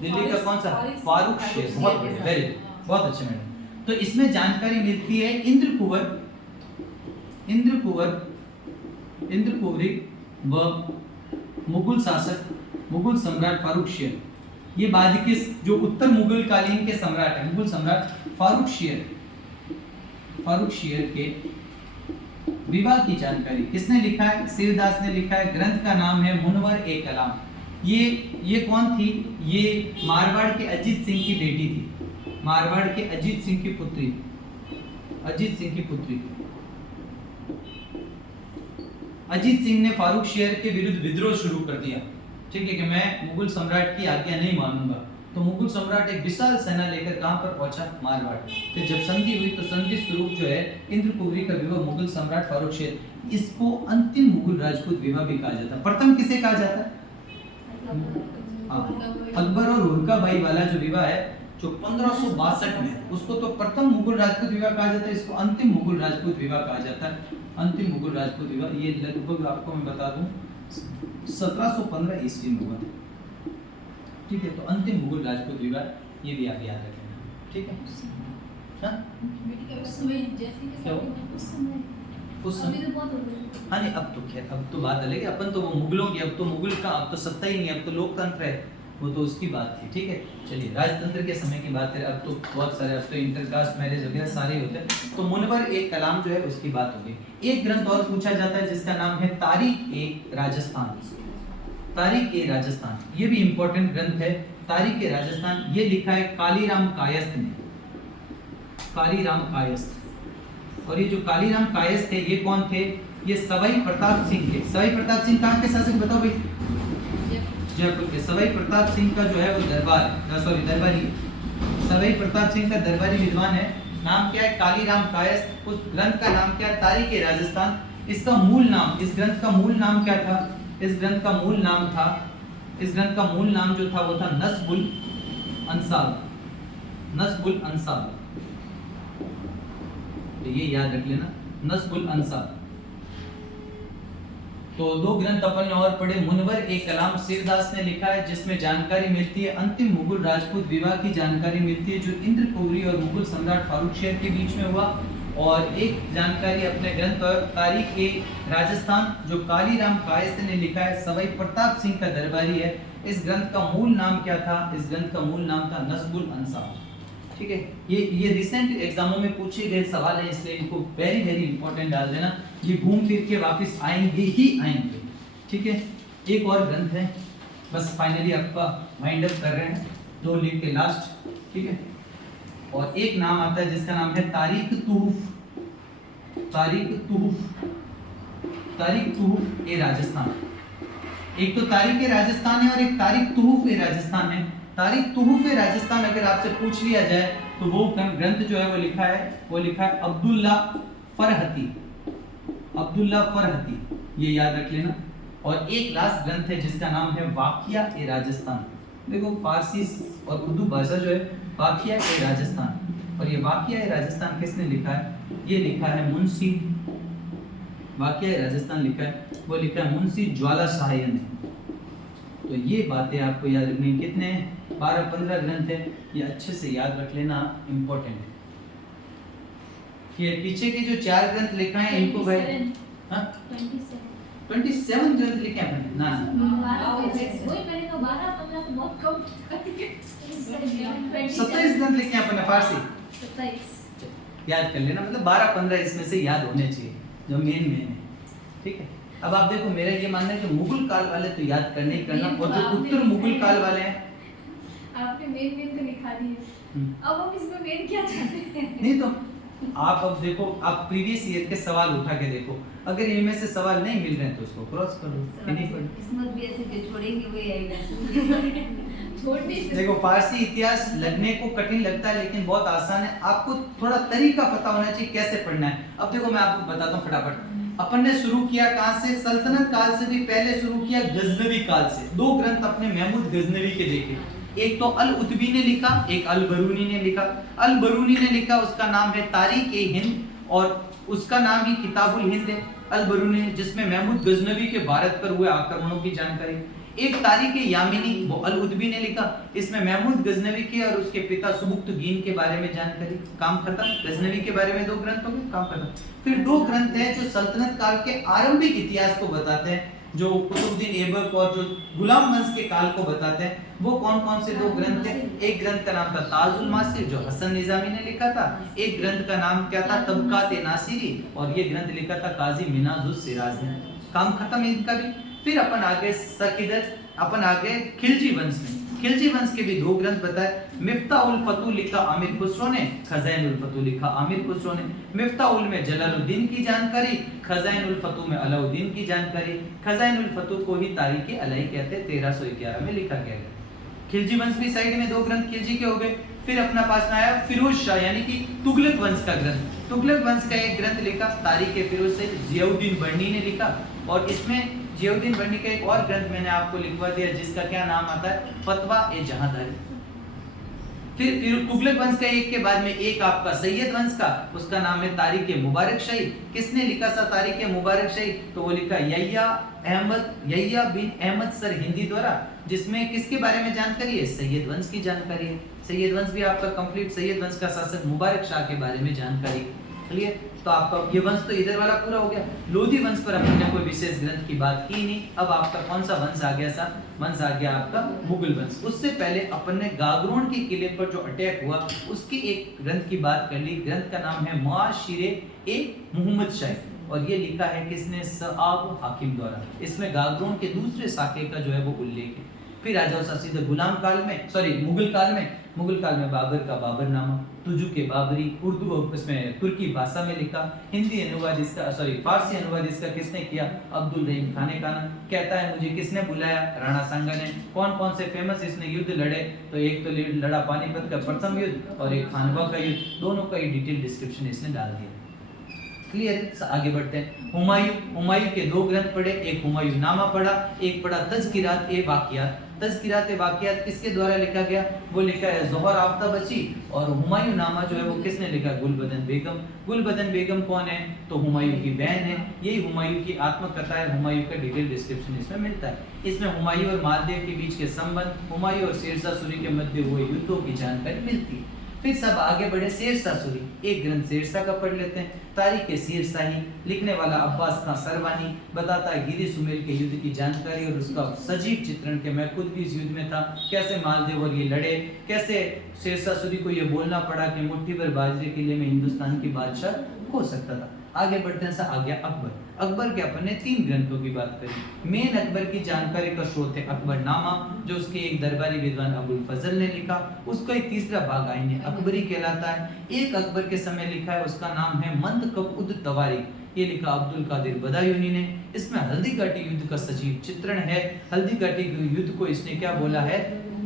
दिल्ली का कौन सा? फारूक शेर। बहुत बढ़िया, वेरी गुड, बहुत अच्छे मैडम। तो इसमें जानकारी मिलती है इंद्र कुंवरी व मुगल शासक मुगल सम्राट फारूक शेर। ये बाद के जो उत्तर मुगल कालीन के सम्राट है, मुगल सम्राट फारूक शेर के विवाह की जानकारी किसने लिखा है? शिवदास ने लिखा है। ग्रंथ का नाम है मुनवर ए कलाम। ये कौन थी? ये मारवाड़ के अजीत सिंह की बेटी थी। मारवाड़ के अजीत सिंह की पुत्री, अजीत सिंह की पुत्री। अजीत सिंह ने फारूक शेर के विरुद्ध विद्रोह शुरू कर दिया, ठीक है, कि मैं मुगल सम्राट की आज्ञा नहीं मानूंगा। तो मुगल सम्राट एक विशाल सेना लेकर कहां पर पहुंचा? मारवाड़। फिर जब संधि हुई तो संधि स्वरूप जो है इंद्रकुवरी का विवाह मुगल सम्राट फारूक शेर, इसको अंतिम मुगल राजपूत विवाह भी कहा जाता है। प्रथम किसे कहा जाता है? अकबर और हुरकाबाई वाला जो विवाह है जो 1562 में, उसको तो प्रथम मुगल राजपूत विवाह कहा जाता है, इसको अंतिम मुगल राजपूत विवाह कहा जाता है। अंतिम मुगल राजपूत विवाह ये लगभग आपको मैं बता दूं 1715 ईस्वी में हुआ, ठीक है। तो अंतिम मुगल राजपूत विवाह ये भी आप याद रखें, ठीक है। हाँ उस समय जैसे कि क्या? उस समय उस समय अभी तो बहुत हो गया। हाँ नहीं, अब तो खैर अब तो बात अलग है। अपन तो वो मुगलों की, अब तो मुगल का अब तो सत्ता ही नहीं, अब तो लोकतंत्र है, वो तो उसकी बात थी, ठीक है। चलिए राजतंत्र के समय की बात करें, अब तो बहुत सारे, अब तो इंटरकास्ट मैरिज वगैरह सारे होते हैं। तो मुनवर एक कलाम जो है उसकी बात होगी। एक ग्रंथ और पूछा जाता है जिसका नाम है तारीख ए राजस्थान। तारीख ए राजस्थान ये भी इंपॉर्टेंट ग्रंथ है। तारीख ए राजस्थान ये लिखा है कालीराम कायस्थ ने, कालीराम कायस्थ। और ये जो कालीराम कायस्थ थे ये कौन थे? ये सवाई प्रताप सिंह थे। सवाई प्रताप सिंह कहाँ के शासक बताओ भाई? जयपुर के। सवाई प्रताप सिंह का जो है वो दरबारी, सवाई प्रताप सिंह का दरबारी विद्वान है। नाम क्या है? कालीराम कायस्थ। उस ग्रंथ का नाम क्या है? तारीख ए राजस्थान। इसका मूल नाम, इस ग्रंथ का मूल नाम क्या था? इस ग्रंथ का मूल नाम था, इस ग्रंथ का मूल नाम जो था वो था नस्बुल अंसाब, नस्बुल अंसाब। तो ये याद रख लेना, नस्बुल अंसाब। तो दो ग्रंथ अपन ने और पढ़े। मुनवर ए कलाम शिवदास ने लिखा है जिसमें जानकारी मिलती है अंतिम मुगल राजपूत विवाह की जानकारी मिलती है जो इंद्रकुवरी और मुगल सम्राट फारूक शेर के बीच में हुआ। और एक जानकारी अपने ग्रंथ तारीख ए राजस्थान जो कालीराम कायस्थ ने लिखा है, सवाई प्रताप सिंह का दरबारी है। इस ग्रंथ का मूल नाम क्या था? इस ग्रंथ का मूल नाम था नस्बुल अंसाब, ठीक है। ये रिसेंट एग्जामों में पूछे गए सवाल है, इसलिए इनको वेरी वेरी इंपॉर्टेंट डाल देना। ये घूम फिर के वापस आएंगे ही आएंगे, ठीक है। एक और ग्रंथ है, बस फाइनली आपका वाइंड अप कर रहे हैं, दो लिख के लास्ट, ठीक है। और एक नाम आता है जिसका नाम है तारीख तुहफ, तारीख तुहफ, तारीख तुहफ ए राजस्थान। एक तो तारीख ए राजस्थान है और एक तारीख तुहफ ए राजस्थान है। तारीख तुहफ ए राजस्थान अगर आपसे पूछ लिया जाए तो वो ग्रंथ जो है वो लिखा है अब्दुल्ला फरहती, अब्दुल्ला फरहती, ये याद रख लेना। और एक लास्ट ग्रंथ है जिसका नाम है वाकिया ए राजस्थान। देखो फारसी और उर्दू भाषा जो है वाकिया ए राजस्थान, और ये वाकिया ए राजस्थान किसने लिखा है? ये लिखा है मुंशी, वाकिया ए राजस्थान लिखा है, वो लिखा है मुंशी ज्वाला शाह ने। तो ये बातें आपको याद रखनी। कितने 12-15 ग्रंथ है, ये अच्छे से याद रख लेना, इंपॉर्टेंट है। ये पीछे के जो 4 ग्रंथ लिखा है इनको भाई 27 ग्रंथ लिखे हैं अपने ना, वही मैंने कहा 12-15 तो बहुत कम, 27 ग्रंथ लिखे हैं अपने फारसी। 27 याद कर लेना, मतलब 12-15 इसमें से याद होने चाहिए जो मेन है, ठीक है। अब आप देखो मेरा ये मानना है कि मुगल काल वाले तो याद करने ही करना, और जो उत्तर मुगल काल वाले हैं आपने मेन तो लिखा दिए। अब हम इसमें मेन क्या चाहते हैं? नहीं तो आप अब देखो, आप प्रीवियस ईयर के सवाल उठा के देखो, अगर इनमें से सवाल नहीं मिल रहे हैं तो उसको क्रॉस कर दो, नहीं पढ़। किस्मत भी ऐसे जो छोड़ेंगे वही आएगा। छोड़ने से देखो फारसी इतिहास लगने को कठिन लगता है लेकिन बहुत आसान है, आपको थोड़ा तरीका पता होना चाहिए कैसे पढ़ना है। अब देखो मैं आपको बताता हूँ फटाफट। अपन ने शुरू किया कहाँ से? सल्तनत काल से भी पहले शुरू किया, गजनवी काल से। 2 ग्रंथ अपने महमूद गजनवी के देखे, एक तो अल उतबी ने लिखा, एक अल बरूनी ने लिखा। अल बरूनी ने लिखा, उसका नाम है तारीख ए हिंद, और उसका नाम ही किताबुल हिंद है। अल बरूनी ने, जिसमें महमूद गजनवी के भारत पर हुए आक्रमणों की जानकारी। एक तारीख ए यामिनी, वो अल उतबी ने लिखा, इसमें महमूद गजनवी के और उसके पिता सुबुक्तगीन के बारे में जानकारी। काम खत्म। गजनवी के बारे में 2 ग्रंथ हो गए, काम खत्म। फिर 2 ग्रंथ हैं जो सल्तनत काल के आरंभिक इतिहास को बताते हैं। जो कुतुबुद्दीन ऐबक और जो गुलाम वंश के काल को बताते हैं, वो कौन कौन से दो ग्रंथ थे? एक ग्रंथ का नाम था ताजुल मासिर जो हसन निजामी ने लिखा था, एक ग्रंथ का नाम क्या था? तबकात नासिरी, और ये ग्रंथ लिखा था काजी मिनाजुस सिराज ने। काम खत्म इनका भी। फिर अपन आगे सकीदत, अपन आगे खिलजी वंश में। खिलजी वंश के भी दो ग्रंथ बताए। मिफ्ताहुल फतू लिखा आमिर खुसरो ने, खजाइनुल फतू लिखा आमिर खुसरो ने। मिफ्ताहुल में जलालुद्दीन की जानकारी, खजाइनुल फतू में अलाउद्दीन की जानकारी। खजाइनुल फतू को ही तारीख अलाई कहते हैं, 1311 में लिखा गया है। खिलजी वंश भी साइड में दो ग्रंथ खिलजी के हो गए। फिर अपना पास में आया फिरोज शाह यानी कि तुगलक वंश का ग्रंथ। तुगलक वंश का एक ग्रंथ लिखा तारीख फिरोज से जियाउद्दीन बर्नी ने लिखा, और इसमें जियाउद्दीन बर्नी का एक और ग्रंथ मैंने आपको लिखवा दिया जिसका क्या नाम आता है? फतवा ए जहांदारी। फिर तुगलक वंश का एक के बाद में एक आपका सैयद वंश का, उसका नाम है तारीख मुबारक शाही। किसने लिखा सा तारीख मुबारक शाही? तो वो लिखा यह्या बिन अहमद सर हिंदी द्वारा, जिसमें किसके बारे में जानकारी है? सैयद वंश की जानकारी है। सैयद वंश भी आपका कंप्लीट, सैयद वंश का शासक मुबारक शाह के बारे में जानकारी। क्लियर? तो आपका ये वंश तो इधर वाला पूरा हो गया। लोधी वंश पर अपन ने कोई विशेष ग्रंथ की बात की नहीं। अब आपका कौन सा वंश आ गया? सा वंश आ गया आपका मुगल वंश। उससे पहले अपन ने गागरोन के किले पर जो अटैक हुआ उसकी एक ग्रंथ की बात कर ली। ग्रंथ का नाम है मुआशिरे ए मुहम्मद शाही, और ये लिखा है किसने? सआब हाकिम द्वारा। इसमें गागरोन के दूसरे साके का जो है वो उल्लेख है। फिर आ जाओ सीधे गुलाम काल में, सॉरी मुगल काल में। मुगल काल में बाबर का बाबरनामा, तुजु के बाबरी, उर्दू इसमें तुर्की भाषा में लिखा। हिंदी अनुवाद इसका, सॉरी फारसी अनुवाद इसका किसने किया? अब्दुल रहीम खाने खाना। कहता है मुझे किसने बुलाया? राणा सांगा ने। कौन कौन से फेमस इसने युद्ध लड़े? तो एक तो लड़ा पानीपत का प्रथम युद्ध और एक खानवा का युद्ध, दोनों का ही डिटेल डिस्क्रिप्शन इसने डाल दिया। क्लियर? आगे बढ़ते हैं। हुमायूं के दो ग्रंथ पढ़े, एक हुमायूं नामा पढ़ा, एक पढ़ा तज़किरात ए वाक़ियात। तज़किरात ए वाक़ियात किसके द्वारा लिखा गया? वो लिखा है ज़ोहर आफ्ताबची, और हुमायूं नामा जो है वो किसने लिखा? गुलबदन बेगम। गुलबदन बेगम कौन है? तो हुमायूं की बहन है। यही हुमायूं की आत्मकथा है। हुमायूं का डिटेल डिस्क्रिप्शन इसमें मिलता है। इसमें हुमायूं और मालदेव के बीच के संबंध, हुमायूं और शेरशाह सूरी के मध्य हुए युद्धों की जानकारी मिलती है। फिर सब आगे बढ़े शेरशाह सूरी। एक ग्रंथ शेरशाह का पढ़ लेते हैं। तारीख शेरशाही, लिखने वाला अब्बास खां सरवानी, बताता है गिरी सुमेल के युद्ध की जानकारी और उसका सजीव चित्रण के मैं खुद भी इस युद्ध में था, कैसे मालदेव और ये लड़े, कैसे शेरशाह सूरी को ये बोलना पड़ा कि मुट्ठी भर बाजरे के लिए मैं हिंदुस्तान की बादशाह हो सकता था। आगे बढ़ते हैं, आ गया अकबर। अकबर के अपन ने 3 ग्रंथों की बात करी। मेन अकबर की जानकारी का स्रोत है अकबरनामा, जो उसके एक दरबारी विद्वान अबुल फजल ने लिखा। उसका एक तीसरा भाग आईने अकबरी कहलाता है। एक अकबर के समय लिखा है, उसका नाम है मंतकब उद तवारीख। ये लिखा अब्दुल कादिर बदायूनी ने। इसमें हल्दी घाटी युद्ध का सजीव चित्रण है। हल्दी घाटी युद्ध को इसने क्या बोला है?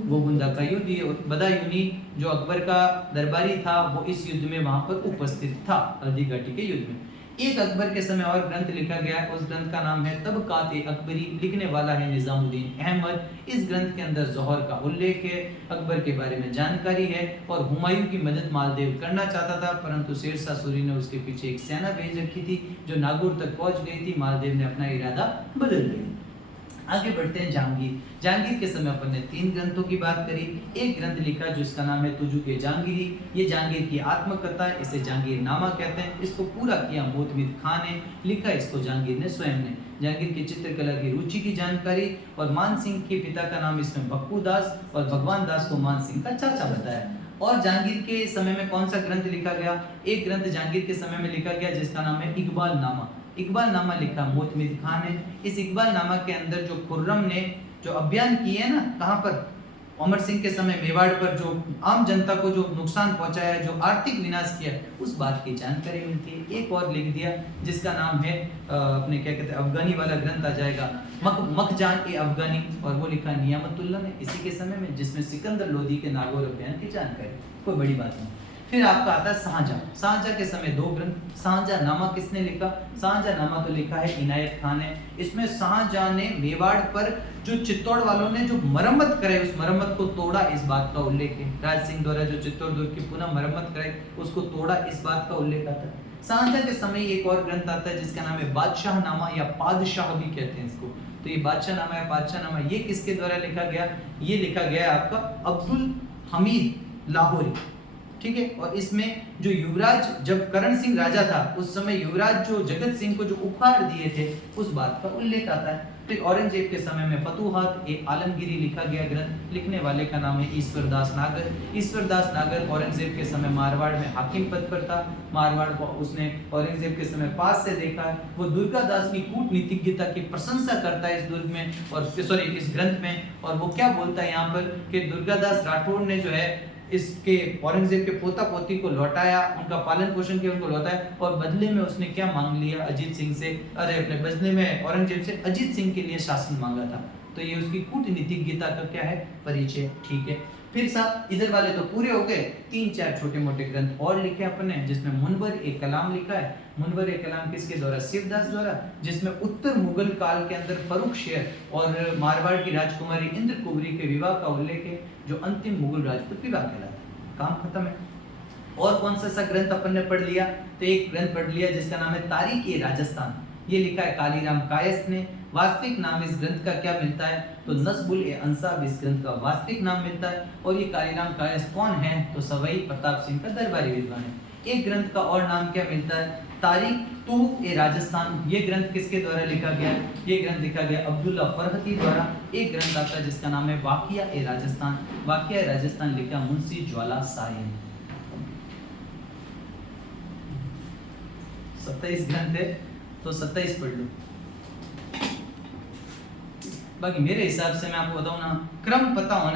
गोबुंदा का युद्ध। ये बदायूनी जो अकबर का दरबारी था वो इस युद्ध में वहां पर उपस्थित था, हल्दी घाटी के युद्ध में। एक अकबर के समय और ग्रंथ लिखा गया है, उस ग्रंथ का नाम है तबकात अकबरी, लिखने वाला है निजामुद्दीन अहमद। इस ग्रंथ के अंदर जौहर का उल्लेख है, अकबर के बारे में जानकारी है, और हुमायूं की मदद मालदेव करना चाहता था, परंतु शेरशाह सूरी ने उसके पीछे एक सेना भेज रखी थी जो नागौर तक पहुंच गई थी। मालदेव ने अपना इरादा बदल लिया। आगे बढ़ते हैं जहांगीर। जहांगीर के समय अपन ने 3 ग्रंथों की बात करी। एक ग्रंथ लिखा जिसका नाम है तुजु के जहांगीरी। ये जहांगीर की आत्मकथा है, इसे जहांगीर नामा कहते हैं। इसको पूरा किया मोतमिद खान ने, लिखा इसको जहांगीर ने स्वयं ने। जहांगीर की चित्रकला की रुचि की जानकारी, और मान सिंह के पिता का नाम इसमें बप्पू दास, और भगवान दास को मान सिंह का चाचा बताया। और जहांगीर के समय में कौन सा ग्रंथ लिखा गया? एक ग्रंथ जहांगीर के समय में लिखा गया जिसका नाम है इकबाल नामा। इकबाल नामा लिखा मोतमिद खान ने। इस इकबाल नामा के अंदर जो खुर्रम ने जो अभियान किए हैं ना, कहाँ पर? अमर सिंह के समय मेवाड़ पर जो आम जनता को जो नुकसान पहुंचाया है, जो आर्थिक विनाश किया, उस बात की जानकारी मिलती है। एक और लिख दिया जिसका नाम है अपने क्या कहते हैं, अफगानी वाला ग्रंथ आ जाएगा मखजान ए अफगानी, और वो लिखा नियामतुल्लाह ने इसी के समय में, जिसमें सिकंदर लोदी के नागौर अभियान की जानकारी। कोई बड़ी बात नहीं। फिर आपका आता है शाहजहां। शाहजहां के समय 2 ग्रंथ। शाहजहां नामा किसने लिखा? शाहजहां नामा तो लिखा है इनायत खान ने। इसमें शाहजहां ने मेवाड़ पर जो चित्तौड़ वालों ने जो मरम्मत कराई, उस मरम्मत को तोड़ा, इस बात का उल्लेख है। राज सिंह द्वारा जो चित्तौड़ दुर्ग की पुनः मरम्मत कराई, उसको तोड़ा, इस बात का उल्लेख आता है। शाहजहां के समय एक और ग्रंथ आता है जिसका नाम है बादशाह नामा, या पादशाह भी कहते हैं इसको। तो ये बादशाह नामा या पादशाह नामा, ये किसके द्वारा लिखा गया? ये लिखा गया आपका अब्दुल हमीद लाहौरी। ठीक है। और इसमें जो युवराज, जब करण सिंह राजा था उस समय युवराज जो जगत सिंह को जो उपहार दिए थे उस बात का उल्लेख आता है। फिर औरंगजेब के समय में फतूहात ए आलमगीरी लिखा गया ग्रंथ, लिखने वाले का नाम है ईश्वरदास नागर। ईश्वरदास नागर औरंगजेब के समय मारवाड़ में हाकिम पद पर था। मारवाड़ को उसने औरंगजेब के समय पास से देखा है। वो दुर्गादास की कूटनीतिज्ञता की प्रशंसा करता है इस दुर्ग में, और सॉरी इस ग्रंथ में। और वो क्या बोलता है यहाँ पर कि दुर्गादास राठौड़ ने जो है इसके औरंगजेब के पोता पोती को लौटाया, उनका पालन पोषण किया, उनको लौटाया, और बदले में उसने क्या मांग लिया अजीत सिंह से, अरे अपने बदले में औरंगजेब से अजीत सिंह के लिए शासन मांगा था। तो ये उसकी कूटनीतिज्ञता का क्या है, परिचय, ठीक है। फिर साहब इधर वाले तो पूरे हो गए, 3-4 छोटे मोटे ग्रंथ और लिखे अपन ने, जिसमें मुनवर ए कलाम लिखा है। मुनवर ए कलाम किसके द्वारा, शिवदास द्वारा, जिसमें उत्तर मुगल काल के अंदर फर्रुख शेर और मारवाड़ की राजकुमारी इंद्र कुबरी के विवाह का उल्लेख है, जो अंतिम मुगल राजपूत विवाह कहलाता है। काम खत्म है। और कौन सा ग्रंथ अपन ने पढ़ लिया, तो एक ग्रंथ पढ़ लिया जिसका नाम है तारीख ए राजस्थान। ये लिखा है कालीराम कायस्थ ने। वास्तविक नाम इस ग्रंथ का क्या मिलता है, तो नस्बुल ए अंसाब इस ग्रंथ का वास्तविक नाम मिलता है। और ये कालीराम कायस्थ कौन है, तो सवाई प्रताप सिंह का दरबारी विद्वान है। एक ग्रंथ का और नाम क्या मिलता है, तारीख तूफ ए राजस्थान। ये ग्रंथ किसके द्वारा लिखा गया, ये ग्रंथ लिखा गया अब्दुल्ला फरहती द्वारा। एक ग्रंथ आता है जिसका नाम है वाकिया ए राजस्थान। वाकिया ए राजस्थान लिखा मुंशी ज्वाला साये ने। 27 ग्रंथ है, तो 27 पढ़ लो। बाकी मेरे हिसाब से मैं आपको बताऊं ना, क्रम पता होना